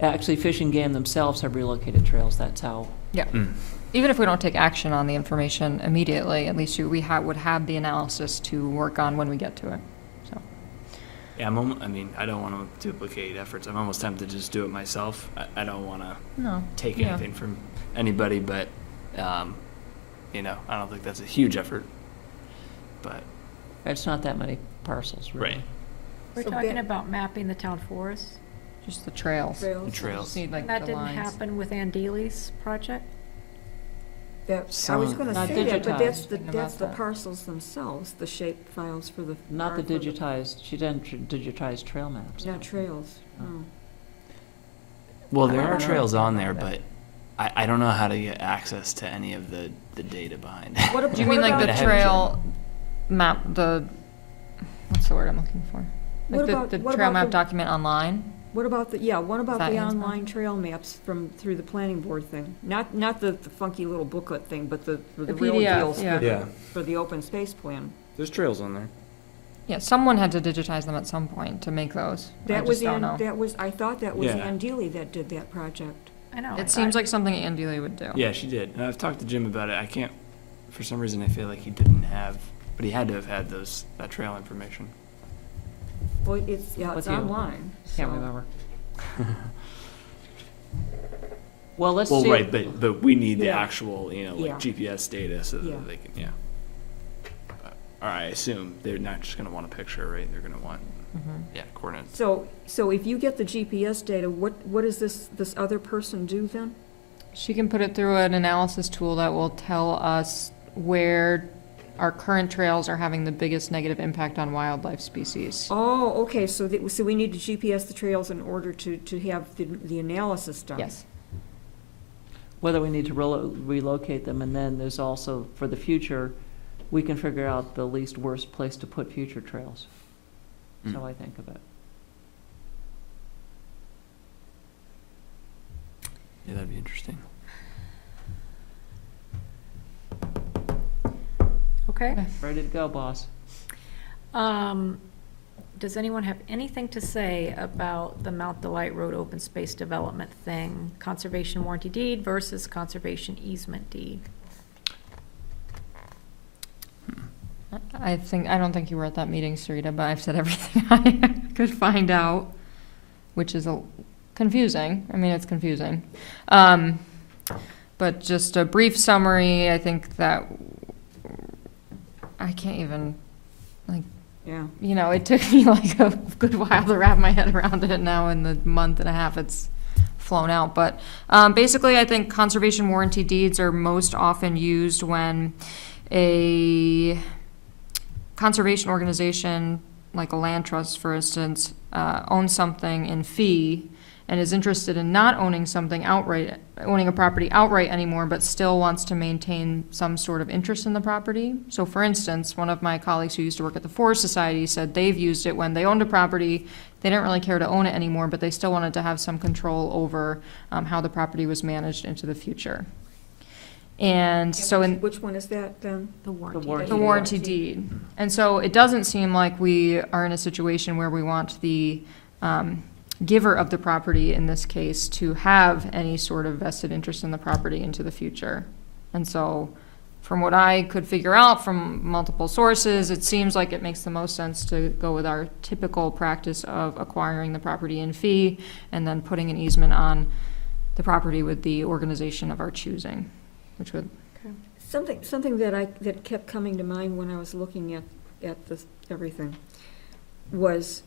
Actually, Fish and Game themselves have relocated trails. That's how. Yeah. Mm. Even if we don't take action on the information immediately, at least we would have the analysis to work on when we get to it. So. Yeah, I mean, I don't want to duplicate efforts. I'm almost tempted to just do it myself. I don't want to No. take Yeah. anything from anybody, but, you know, I don't think that's a huge effort. But, It's not that many parcels, really. right. We're So talking Ben- about mapping the town forest. Just the trails. The trails. Just need like That the didn't lines. happen with Ann Dealy's project? That, I was Some- gonna Not say that, but that's digitized. the, Thinking that's about the that. parcels themselves, the shape files for the. Not the are for digitized, she didn't digitize trail maps. Not trails, No. no. Well, there I are don't know. trails on there, but I don't know how to get access to any of the data behind it. What ab- Do you what mean like about- the I haven't trail map, what's the word I'm looking for? What Like about- the what trail about map the- document online? What about the, yeah, what about that the Ann's one? online trail maps through the planning board thing? Not the funky little booklet thing, but the The real PDF, deals yeah. Yeah, for the open space plan. there's trails on there. Yeah, someone had to digitize them at some point to make those. I That was just don't Ann, know. that was, I thought that was Yeah. Ann Deely that did that project. I know. It seems like something Ann Deely would do. Yeah, she did. And I've talked to Jim about it. I can't, for some reason, I feel like he didn't have, but he had to have had that trail information. Well, it's, yeah, With it's you. online. Can't so- remember. Well, let's Well, see. right, but we need the Yeah. actual, you know, Yeah. like GPS data so Yeah. that they can, yeah. Or I assume they're not just gonna want a picture, right? They're gonna want, yeah, coordinates. So if you get the GPS data, what does this other person do then? She can put it through an analysis tool that will tell us where our current trails are having the biggest negative impact on wildlife species. Oh, okay, so so we need to GPS the trails in order to have the analysis done? Yes. Whether we need to relocate them, and then there's also, for the future, we can figure out the least worst place to put future trails. That's how I think of it. Yeah, that'd be interesting. Okay. Ready to go, boss. Does anyone have anything to say about the Mount Delight Road open space development thing? Conservation warranty deed versus conservation easement deed? I don't think you were at that meeting, Sarita, but I've said everything I could find out, which is confusing. I mean, it's confusing. But just a brief summary, I think that I can't even, Yeah. you know, it took me like a good while to wrap my head around it. Now in the month and a half it's flown out. But basically, I think conservation warranty deeds are most often used when a conservation organization, like a land trust, for instance, owns something in fee and is interested in not owning something outright, owning a property outright anymore, but still wants to maintain some sort of interest in the property. So for instance, one of my colleagues who used to work at the Forest Society said they've used it when they owned a property, they didn't really care to own it anymore, but they still wanted to have some control over how the property was managed into the future. And so in Which one is that then? The warranty. warranty the deed. warranty deed. And so it doesn't seem like we are in a situation where we want the giver of the property, in this case, to have any sort of vested interest in the property into the future. And so from what I could figure out from multiple sources, it seems like it makes the most sense to go with our typical practice of acquiring the property in fee and then putting an easement on the property with the organization of our choosing, which would Something that kept coming to mind when I was looking at this, everything, was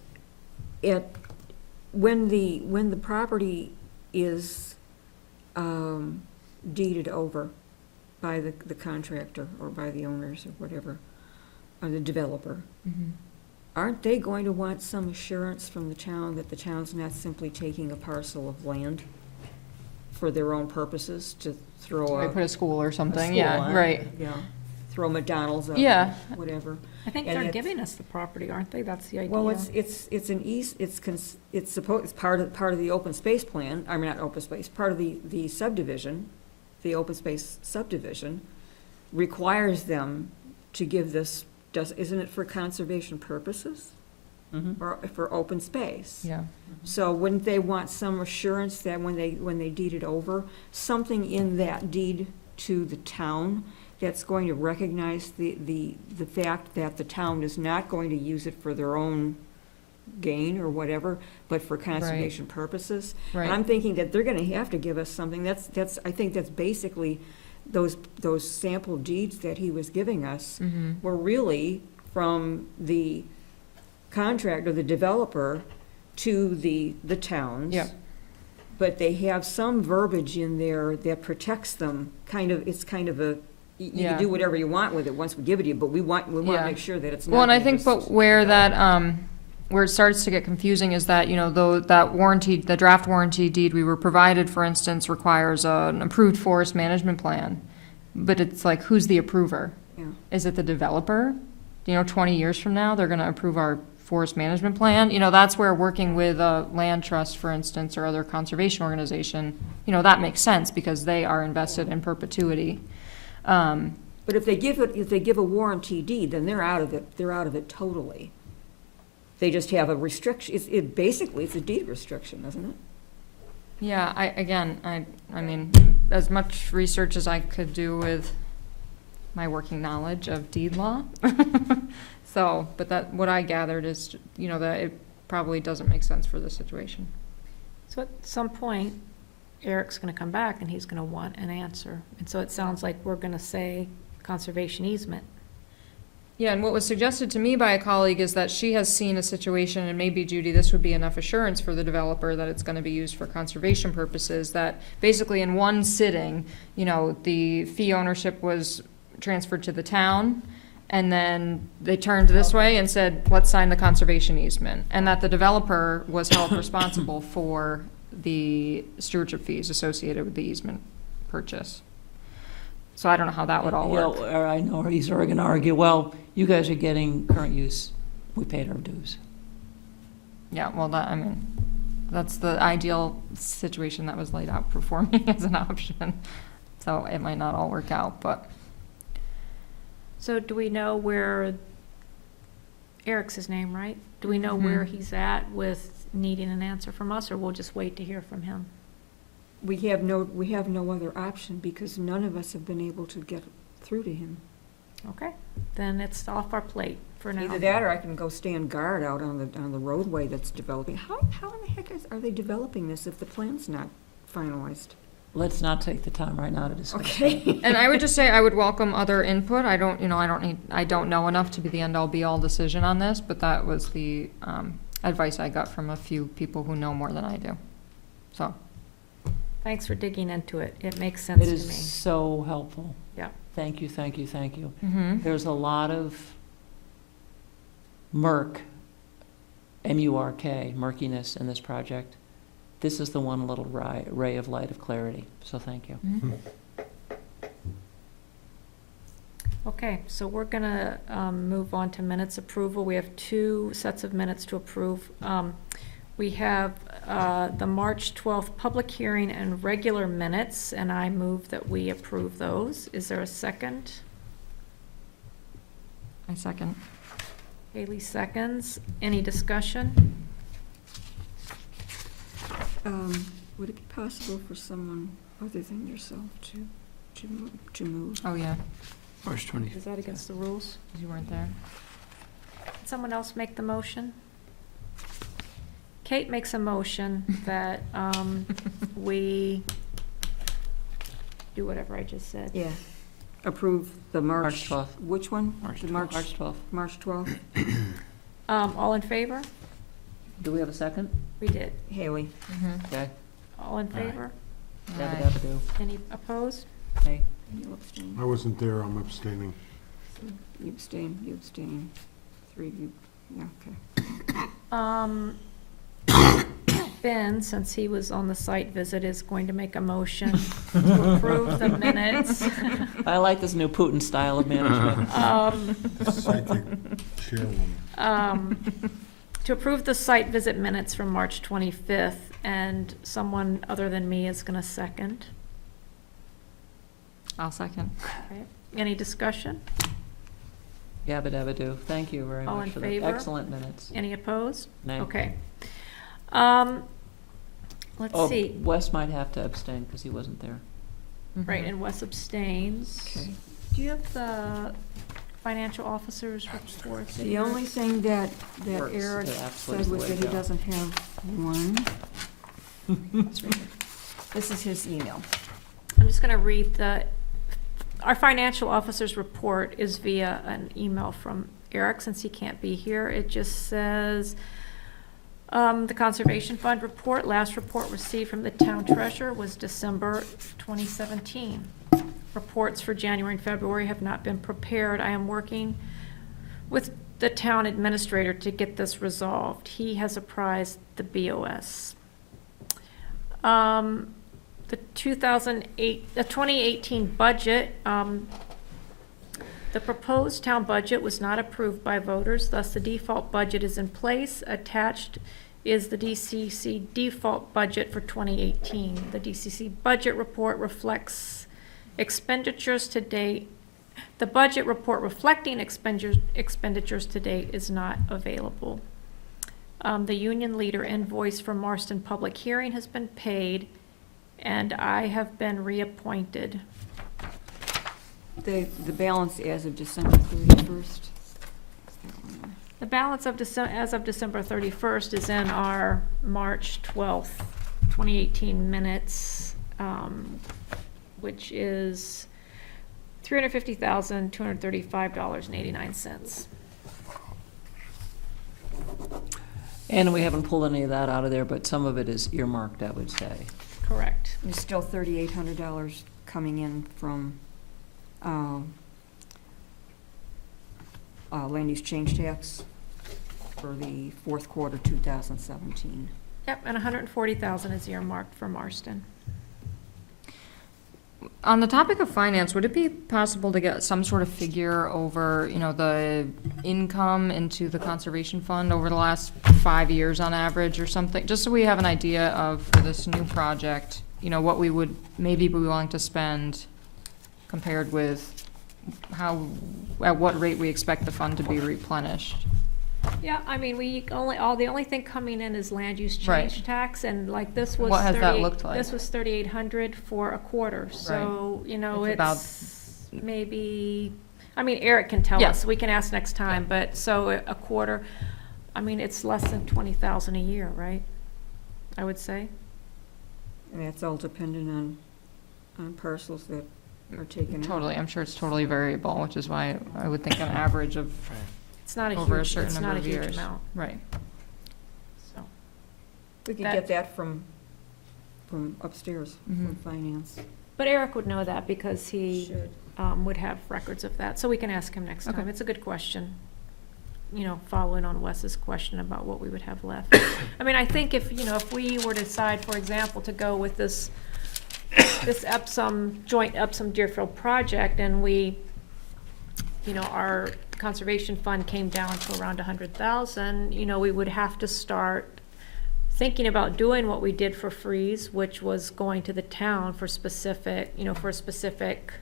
when the property is deeded over by the contractor or by the owners or whatever, or the developer, aren't they going to want some assurance from the town that the town's not simply taking a parcel of land for their own purposes to throw I a put a school or something, school yeah, on, right. Yeah, throw McDonald's up, Yeah. whatever. I think And they're it's- giving us the property, aren't they? That's the idea. Well, it's an east, it's part of the open space plan, I mean, not open space, part of the subdivision, the open space subdivision requires them to give this, isn't it for conservation purposes? Or for open space? Yeah. So wouldn't they want some assurance that when they deed it over, something in that deed to the town that's going to recognize the fact that the town is not going to use it for their own gain or whatever, but for conservation purposes? And I'm Right, thinking that they're gonna have to give us something, I think that's basically, those sample deeds that he was giving us were really from the contractor, the developer, to the towns. Yep. But they have some verbiage in there that protects them, it's kind of a, you Yeah. can do whatever you want with it once we give it to you, but we want to Yeah. make sure that it's not. well, and I gonna think, just but where that, develop. where it starts to get confusing is that, you know, though that warranty, the draft warranty deed we were provided, for instance, requires an approved forest management plan. But it's like, who's the approver? Yeah. Is it the developer? You know, 20 years from now, they're gonna approve our forest management plan? You know, that's where working with a land trust, for instance, or other conservation organization, you know, that makes sense because they are invested in perpetuity. But if they give a warranty deed, then they're out of it totally. They just have a restriction, basically, it's a deed restriction, isn't it? Yeah, I mean, as much research as I could do with my working knowledge of deed law. So, but what I gathered is, you know, that probably doesn't make sense for this situation. So at some point, Eric's gonna come back and he's gonna want an answer. And so it sounds like we're gonna say conservation easement. Yeah, and what was suggested to me by a colleague is that she has seen a situation, and maybe Judy, this would be enough assurance for the developer that it's gonna be used for conservation purposes, that basically in one sitting, you know, the fee ownership was transferred to the town, and then they turned this way and said, let's sign the conservation easement, and that the developer was held responsible for the stewardship fees associated with the easement purchase. So I don't know how that would all work. Yeah, or I know he's already gonna argue, well, you guys are getting current use, we paid our dues. Yeah, well, that, I mean, that's the ideal situation that was laid out for me as an option. So it might not all work out, but So do we know where, Eric's his name, right? Do we know where he's at with needing an answer from us, or we'll just wait to hear from him? We have no other option because none of us have been able to get through to him. Okay, then it's off our plate for now. Either that or I can go stand guard out on the roadway that's developing. How in the heck are they developing this if the plan's not finalized? Let's not take the time right now to discuss that. Okay. and I would just say I would welcome other input. I don't know enough to be the end-all be-all decision on this, but that was the advice I got from a few people who know more than I do. So, Thanks for digging into it. It makes sense It to is me. so helpful. Yeah. Thank you, thank you, thank you. there's There's a lot of M-U-R-K, murkiness in this project. This is the one little ray of light of clarity, so thank you. Okay, so we're gonna move on to minutes approval. We have 2 sets of minutes to approve. We have the March 12th public hearing and regular minutes, and I move that we approve those. Is there a second? I second. Haley seconds. Any discussion? Would it be possible for someone other than yourself to move? Oh, yeah, March 20th. Is that against the rules? 'cause you weren't there. Can someone else make the motion? Kate makes a motion that we do whatever I just said. Yeah. Approve the March 12th. Which one? March The 12th. March 12th. March 12th. All in favor? Do we have a second? We did. Haley. Okay. All in Aye. favor? Dabba dabba do. Any opposed? Hey. You abstain. I wasn't there, I'm abstaining. You abstain. 3 of you, yeah, okay. Ben, since he was on the site visit, is going to make a motion to approve the minutes. I like this new Putin style of management. Psychic chairwoman. To approve the site visit minutes from March 25th, and someone other than me is going to second. I'll second. Okay. Any discussion? Yabba dabba do. Thank you very All much in for the favor? excellent minutes. Any opposed? Nay. Okay. Let's Oh, see. Wes might have to abstain because he wasn't there. Right, and Wes abstains. Okay. Do you have the financial officer's report? that The you're- only thing that Works. Eric It absolutely said was is that the he way to go. doesn't have one. This is his email. I'm just gonna read our financial officer's report is via an email from Eric, since he can't be here. It just says, the Conservation Fund report, last report received from the town treasurer was December 2017. Reports for January and February have not been prepared. I am working with the town administrator to get this resolved. He has apprised the BOS. The 2018 budget, the proposed town budget was not approved by voters, thus the default budget is in place. Attached is the DCC default budget for 2018. The DCC budget report reflects expenditures to date. The budget report reflecting expenditures to date is not available. The union leader invoice from Marston Public Hearing has been paid, and I have been reappointed. The balance as of December 31st. The balance of as of December 31st is in our March 12th, 2018 minutes, which is $350,235.89. And we haven't pulled any of that out of there, but some of it is earmarked, I would say. Correct. There's still $3,800 coming in from, land use change tax for the fourth quarter 2017. Yep, and 140,000 is earmarked for Marston. On the topic of finance, would it be possible to get some sort of figure over, you know, the income into the conservation fund over the last 5 years on average or something? Just so we have an idea of, for this new project, you know, what we would maybe be willing to spend compared with how, at what rate we expect the fund to be replenished. Yeah, I mean, the only thing coming in is land use Right. change tax, and like this was What has that looked like? This was 3,800 for a quarter, so, you know, It's about- it's maybe, I mean, Eric can tell Yeah. us, we can ask next time, but, so a quarter, I mean, it's less than 20,000 a year, right? I would say. And that's all dependent on parcels that are taken out. Totally, I'm sure it's totally variable, which is why I would think an average of, It's not a Over a huge, certain it's number not a of huge years. amount, right. so. We could That- get that from upstairs, from Mhm. finance. But Eric would know that because he Should. would have records of that, so we can ask him next Okay. time. It's a good question. You know, following on Wes's question about what we would have left. I mean, I think if, you know, if we were to decide, for example, to go with this joint Epsom Deerfield project, and we, you know, our conservation fund came down to around 100,000, you know, we would have to start thinking about doing what we did for Freeze, which was going to the town for specific, you know, for a specific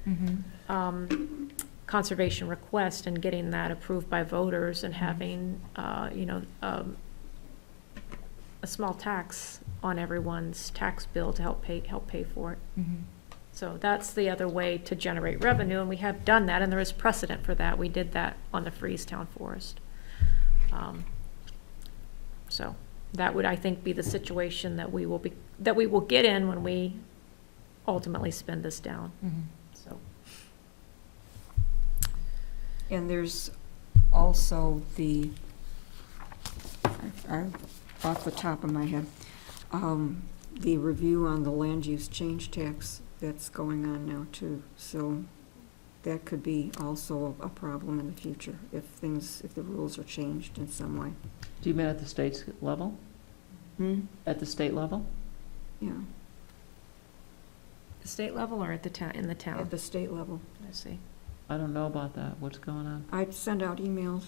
conservation request and getting that approved by voters and having, you know, a small tax on everyone's tax bill to help pay for it. So that's the other way to generate revenue, and we have done that, and there is precedent for that. We did that on the Freetown Forest. So that would, I think, be the situation that we will get in when we ultimately spend this down, so. And there's also off the top of my head, the review on the land use change tax that's going on now too. So that could be also a problem in the future if the rules are changed in some way. Do you mean at the state level? At the state level? Yeah, The state level or at the town, in the town? at the state level. I see. I don't know about that. What's going on? I send out emails.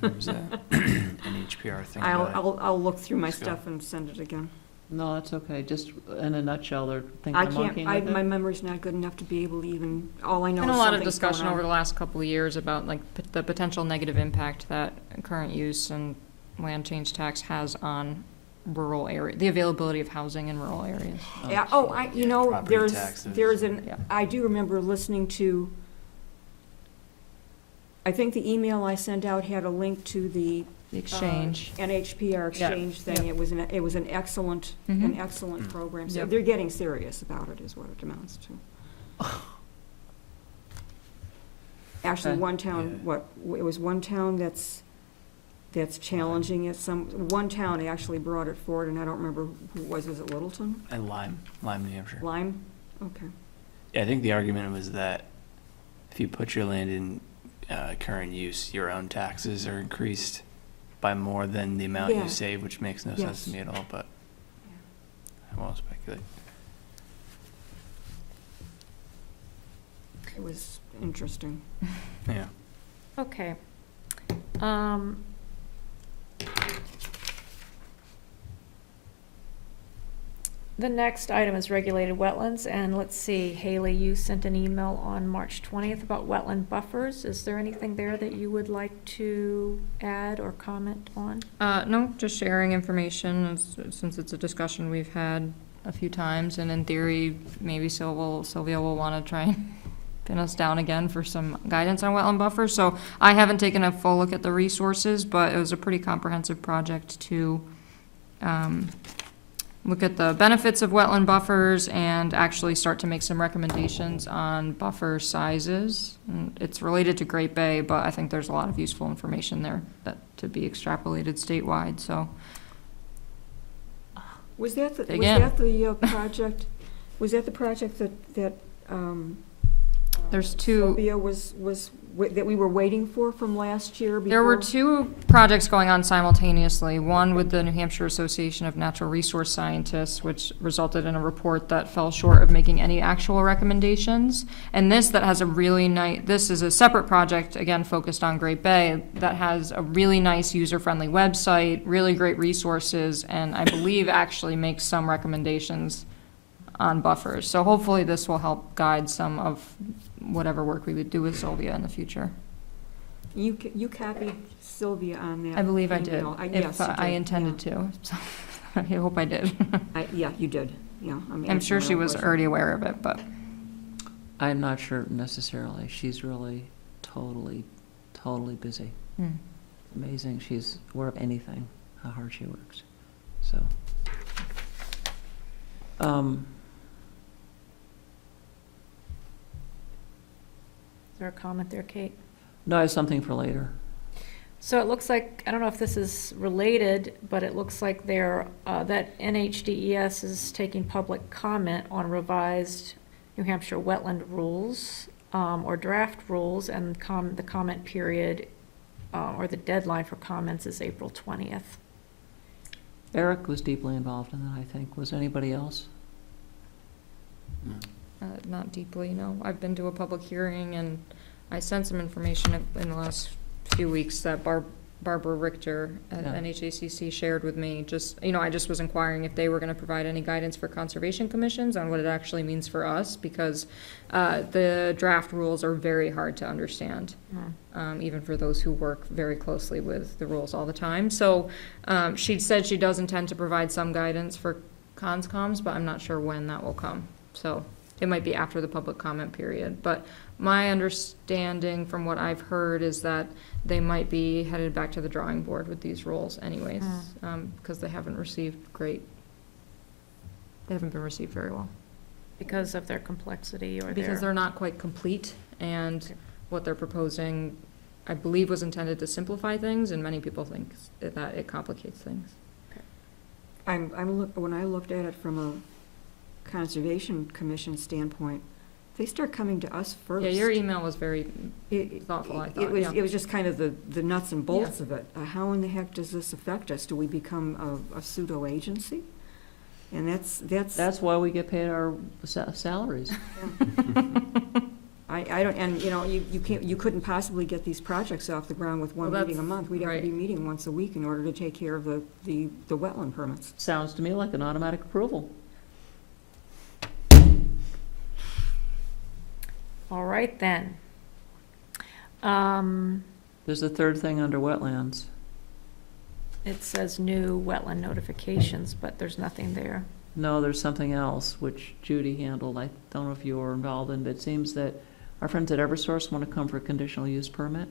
There's that NHPR thing about it. I'll look through my Let's go. stuff and send it again. No, that's okay. Just in a nutshell, they're thinking I of can't, monkeying my with it? memory's not good enough to be able to even, all I know is Been a lot of something's going discussion on. over the last couple of years about like the potential negative impact that current use and land change tax has on rural area, the availability of housing in rural areas. Yeah, you Yeah, know, property there's taxes. Yeah. I do remember listening to, I think the email I sent out had a link to the The exchange. NHPR exchange thing. It was an excellent, an excellent program. So Yep. they're getting serious about it, is what it amounts to. Actually, Okay. one town, it was one town that's challenging it. One town actually brought it forward, and I don't remember who it was it Littleton? And Lyme, New Hampshire. Lyme? Okay. Yeah, I think the argument was that if you put your land in current use, your own taxes are increased by more than the amount Yeah. you save, which makes no sense to Yes. me at all, but I won't speculate. It was interesting. Yeah. Okay. The next item is regulated wetlands, and let's see, Haley, you sent an email on March 20th about wetland buffers. Is there anything there that you would like to add or comment on? No, just sharing information, since it's a discussion we've had a few times, and in theory, maybe Sylvia will wanna try and pin us down again for some guidance on wetland buffers. So I haven't taken a full look at the resources, but it was a pretty comprehensive project to look at the benefits of wetland buffers and actually start to make some recommendations on buffer sizes. And it's related to Great Bay, but I think there's a lot of useful information there that to be extrapolated statewide, so. Was that the, Again. project, was that the project that, There's two, Sylvia that we were waiting for from last year before? there were two projects going on simultaneously. One with the New Hampshire Association of Natural Resource Scientists, which resulted in a report that fell short of making any actual recommendations. And this that has a really nice, this is a separate project, again, focused on Great Bay, that has a really nice user-friendly website, really great resources, and I believe actually makes some recommendations on buffers. So hopefully this will help guide some of whatever work we would do with Sylvia in the future. You copied Sylvia on that. I believe I did, email. if Yes, you I did, intended to. So I hope I did. Yeah, you did, yeah. I'm sure she was already aware of it, but I'm not sure necessarily. She's really totally busy. Amazing. She's aware of anything, how hard she works. So. Is there a comment there, Kate? No, I have something for later. So it looks like, I don't know if this is related, but it looks like that NHDES is taking public comment on revised New Hampshire wetland rules, or draft rules, and the comment period, or the deadline for comments is April 20th. Eric was deeply involved in that, I think. Was anybody else? not deeply, no. I've been to a public hearing and I sent some information in the last few weeks that Barbara Richter at Yeah. NHACC shared with me. Just, I just was inquiring if they were gonna provide any guidance for conservation commissions on what it actually means for us, because the draft rules are very hard to understand, even for those who work very closely with the rules all the time. So she said she does intend to provide some guidance for conscoms, but I'm not sure when that will come. So it might be after the public comment period. But my understanding from what I've heard is that they might be headed back to the drawing board with these rules anyways, because they haven't been received very well. Because of their complexity or Because they're not quite complete, and what they're proposing, I believe, was intended to simplify things, and many people think that it complicates things. When I looked at it from a Conservation Commission standpoint, they start coming to us first. Yeah, your email was very It- thoughtful, I It thought, was, yeah. it was just kind of the nuts and bolts of it. How in the heck does this affect us? Do we become a pseudo agency? And That's why we get paid our salaries. I don't, and you couldn't possibly get these projects off the ground with one Well, meeting a month. We'd have to right. be meeting once a week in order to take care of the wetland permits. Sounds to me like an automatic approval. All right, then. There's a third thing under wetlands. It says new wetland notifications, but there's nothing there. No, there's something else which Judy handled. I don't know if you were involved in, but it seems that our friends at Eversource want to come for a conditional use permit.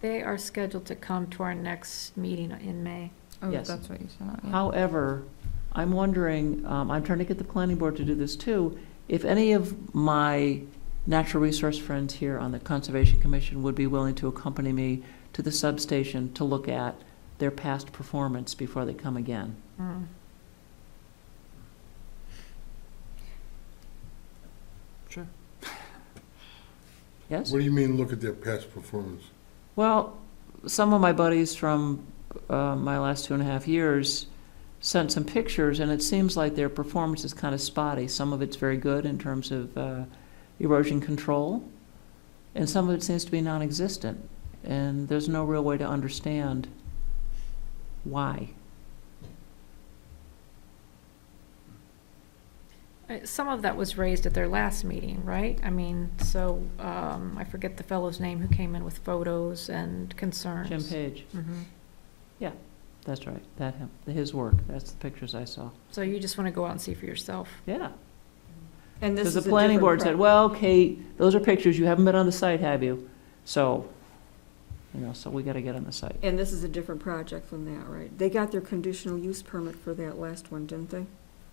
They are scheduled to come to our next meeting in May. Oh, Yes. that's what you said, yeah. However, I'm wondering, I'm trying to get the planning board to do this too, if any of my natural resource friends here on the Conservation Commission would be willing to accompany me to the substation to look at their past performance before they come again. Sure. Yes? What do you mean, look at their past performance? Well, some of my buddies from my last 2.5 years sent some pictures, and it seems like their performance is kind of spotty. Some of it's very good in terms of erosion control, and some of it seems to be non-existent, and there's no real way to understand why. Some of that was raised at their last meeting, right? I mean, so, I forget the fellow's name who came in with photos and concerns. Jim Page, Mhm. that's right, his work, that's the pictures I saw. So you just want to go out and see for yourself? Yeah. And this Because is the a planning different board pro- said, well, Kate, those are pictures, you haven't been on the site, have you? So, so we gotta get on the site. And this is a different project from that, right? They got their conditional use permit for that last one, didn't they?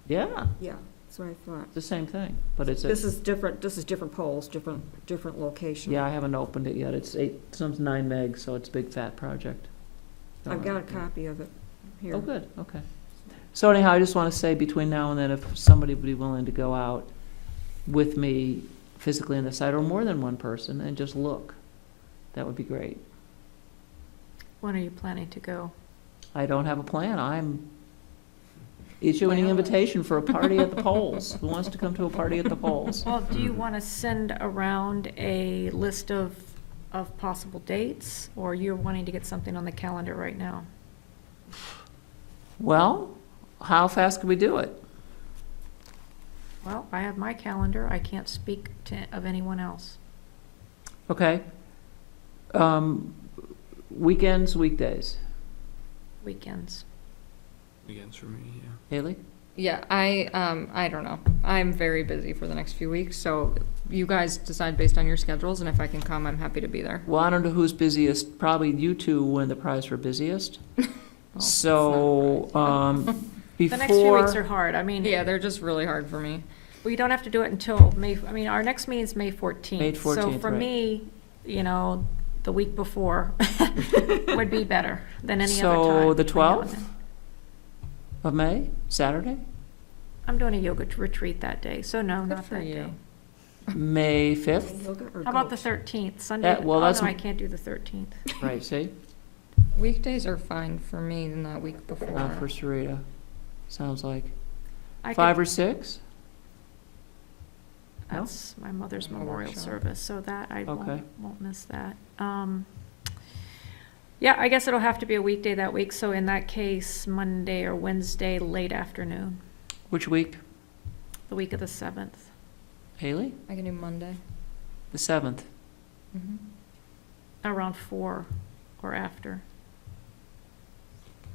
Yeah, Yeah, that's what I thought. it's the same thing, but it's This is different poles, different location. yeah, I haven't opened it yet. It's 9 meg, so it's a big fat project. I've got a copy of it here. Oh, good, okay. So anyhow, I just want to say between now and then, if somebody would be willing to go out with me physically on the site, or more than one person, and just look, that would be great. When are you planning to go? I don't have a plan. I'm issuing an Well- invitation for a party at the polls. Who wants to come to a party at the polls? Well, do you want to send around a list of possible dates, or you're wanting to get something on the calendar right now? Well, how fast can we do it? Well, I have my calendar. I can't speak of anyone else. Okay. Weekends, weekdays. Weekends. Weekends for me, yeah. Haley? Yeah, I don't know. I'm very busy for the next few weeks, so you guys decide based on your schedules, and if I can come, I'm happy to be there. Well, I don't know who's busiest. Probably you two win the prize for busiest. Well, So, The next few weeks are before, hard. I mean, Yeah, they're just really hard for me. we don't have to do it until May, I mean, our next meeting is May 14th. May So 14th, for right. me, the week before would be better than any other So, time. the between now and 12th? then. of May, Saturday, I'm doing a yoga retreat that day, so no, Good not for that you. day. May 5th, Yoga or How about the goats? 13th, Sunday? well, Oh, that's no, m- I can't do the 13th. right, see, Weekdays are fine for me in that week before. for Sarita, sounds like. I 5 could- or 6? No? That's my mother's A memorial workshop. service, so that I Okay. won't miss that. Yeah, I guess it'll have to be a weekday that week, so in that case, Monday or Wednesday, late afternoon, Which week? the week of the 7th. Haley? I can do Monday. The 7th. Mhm. Around 4 or after.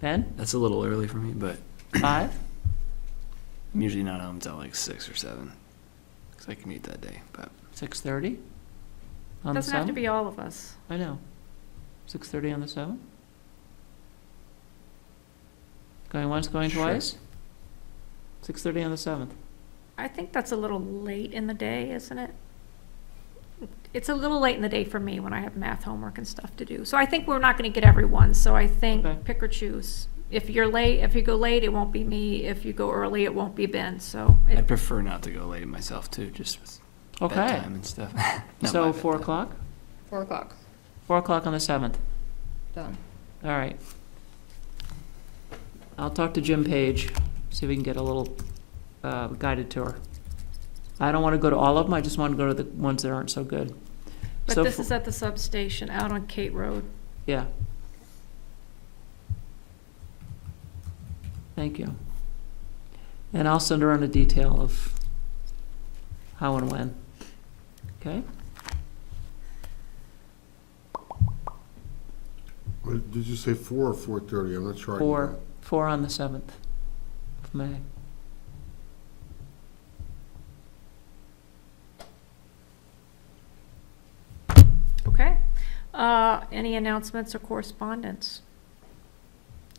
Ben? That's a little early for me, but 5? I'm usually not home until like 6 or 7. Because I commute that day, but 6:30? On the Doesn't have to 7th? be all of us. I know. 6:30 on the 7th? Going once, going Sure. twice? 6:30 on the 7th. I think that's a little late in the day, isn't it? It's a little late in the day for me when I have math homework and stuff to do. So I think we're not gonna get everyone, so I think Okay. pick or choose. If you're late, if you go late, it won't be me. If you go early, it won't be Ben, so. I'd prefer not to go late myself too, just with Okay, bedtime and stuff. Not so my 4 bedtime. o'clock? 4 o'clock, 4 o'clock on the 7th. done. All right. I'll talk to Jim Page, see if we can get a little guided tour. I don't want to go to all of them, I just want to go to the ones that aren't so good. But So this for- is at the substation out on Kate Road. Yeah. Thank you. And I'll send around a detail of how and when. Okay? Did you say 4 or 4:30? I'm not sure. I can 4, go. 4 on the 7th of May. Okay. Any announcements or correspondence?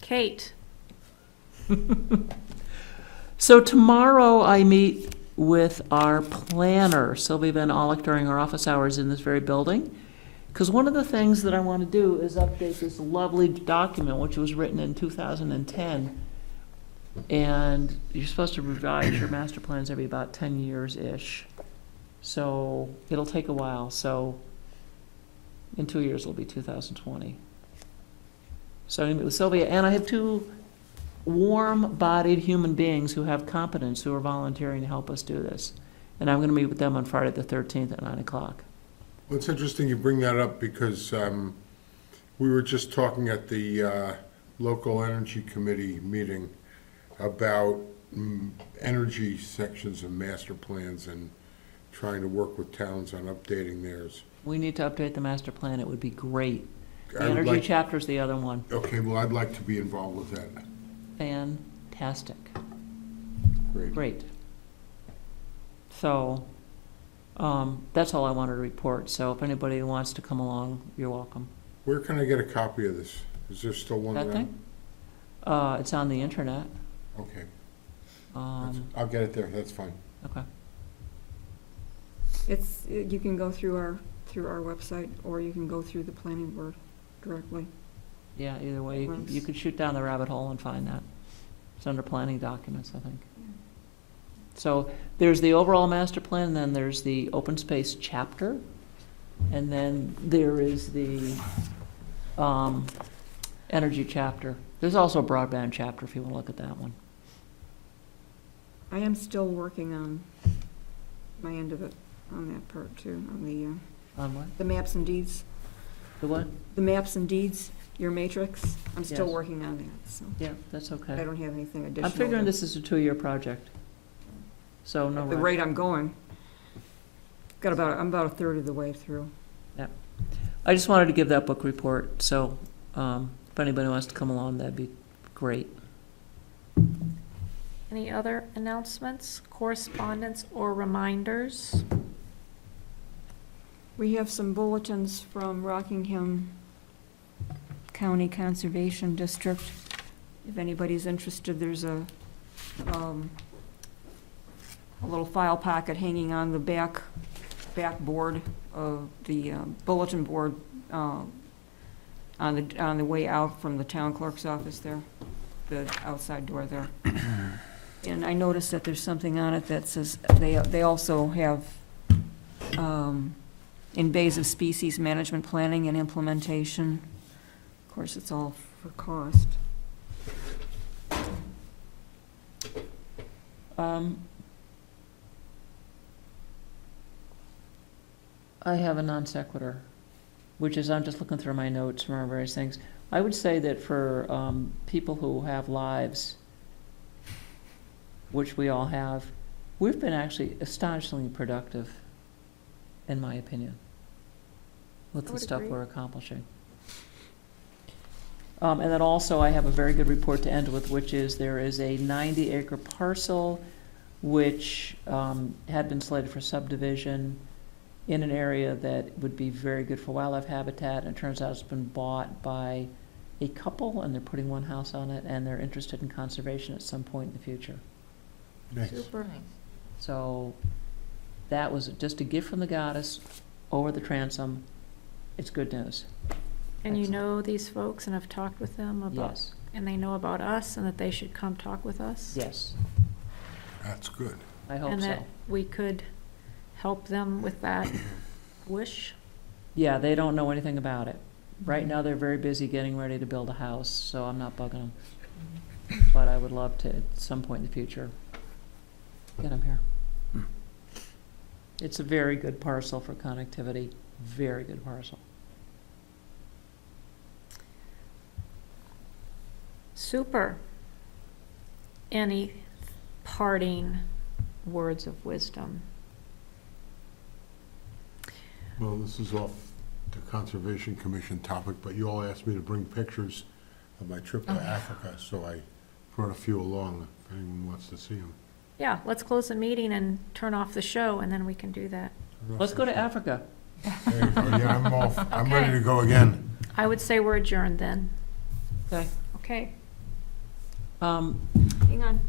Kate? So tomorrow I meet with our planner, Sylvia Van Aulich, during our office hours in this very building. Because one of the things that I want to do is update this lovely document, which was written in 2010. And you're supposed to revise your master plans every about 10 years-ish. So it'll take a while, so in 2 years it'll be 2020. So I meet with Sylvia, and I have 2 warm-bodied human beings who have competence, who are volunteering to help us do this. And I'm gonna meet with them on Friday the 13th at 9 o'clock. Well, it's interesting you bring that up because we were just talking at the local energy committee meeting about energy sections and master plans and trying to work with towns on updating theirs. We need to update the master plan, it would be great. The I would energy like- chapter's the other one. Okay, well, I'd like to be involved with that. Fantastic, Great. great. So, that's all I wanted to report, so if anybody wants to come along, you're welcome. Where can I get a copy of this? Is there still one That there? thing? It's on the internet. Okay, Um, I'll get it there, that's fine. okay. You can go through our website, or you can go through the planning board directly. Yeah, either way, you Links. could shoot down the rabbit hole and find that. It's under planning documents, I think. So there's the overall master plan, and then there's the open space chapter, and then there is the energy chapter. There's also a broadband chapter if you want to look at that one. I am still working on my end of it, on that part too, on On what? the maps and deeds. The what? The maps and deeds, your matrix, I'm still Yes. working on that, so Yeah, that's I okay. don't have anything additional. I'm figuring to- this is a 2-year project. So no At the rush. rate I'm going. I'm about a third of the way through. I just wanted to give that book report, so if anybody wants to come along, that'd be great. Any other announcements, correspondence, or reminders? We have some bulletins from Rockingham County Conservation District. If anybody's interested, there's a little file packet hanging on the backboard of the bulletin board on the way out from the town clerk's office there, the outside door there. And I noticed that there's something on it that says, they also have invasive species management planning and implementation. Of course, it's all for cost. I have a non sequitur, which is, I'm just looking through my notes from our various things. I would say that for people who have lives, which we all have, we've been actually astonishingly productive, in my opinion, with I the would stuff agree. we're accomplishing. And then also, I have a very good report to end with, which is there is a 90-acre parcel which had been slated for subdivision in an area that would be very good for wildlife habitat, and it turns out it's been bought by a couple, and they're putting one house on it, and they're interested in conservation at some point in the future. Nice. Super. So that was just a gift from the goddess over the transom. It's good news. And you Excellent. know these folks and have talked with them about, Yes, and they know about us and that they should come talk with us? yes, That's good. I hope And so. that we could help them with that wish? Yeah, they don't know anything about it. Right now, they're very busy getting ready to build a house, so I'm not bugging them. But I would love to, at some point in the future, get them here. It's a very good parcel for connectivity, very good parcel. Super. Any parting words of wisdom? Well, this is off the Conservation Commission topic, but you all asked me to bring pictures of my trip to Africa, so I brought a few along if anyone wants to see them. Yeah, let's close the meeting and turn off the show, and then we can do that. Let's go to Africa. There you go. Yeah, I'm off. I'm Okay. ready to go again. I would say we're adjourned then. Okay. Okay. Um, Hang on.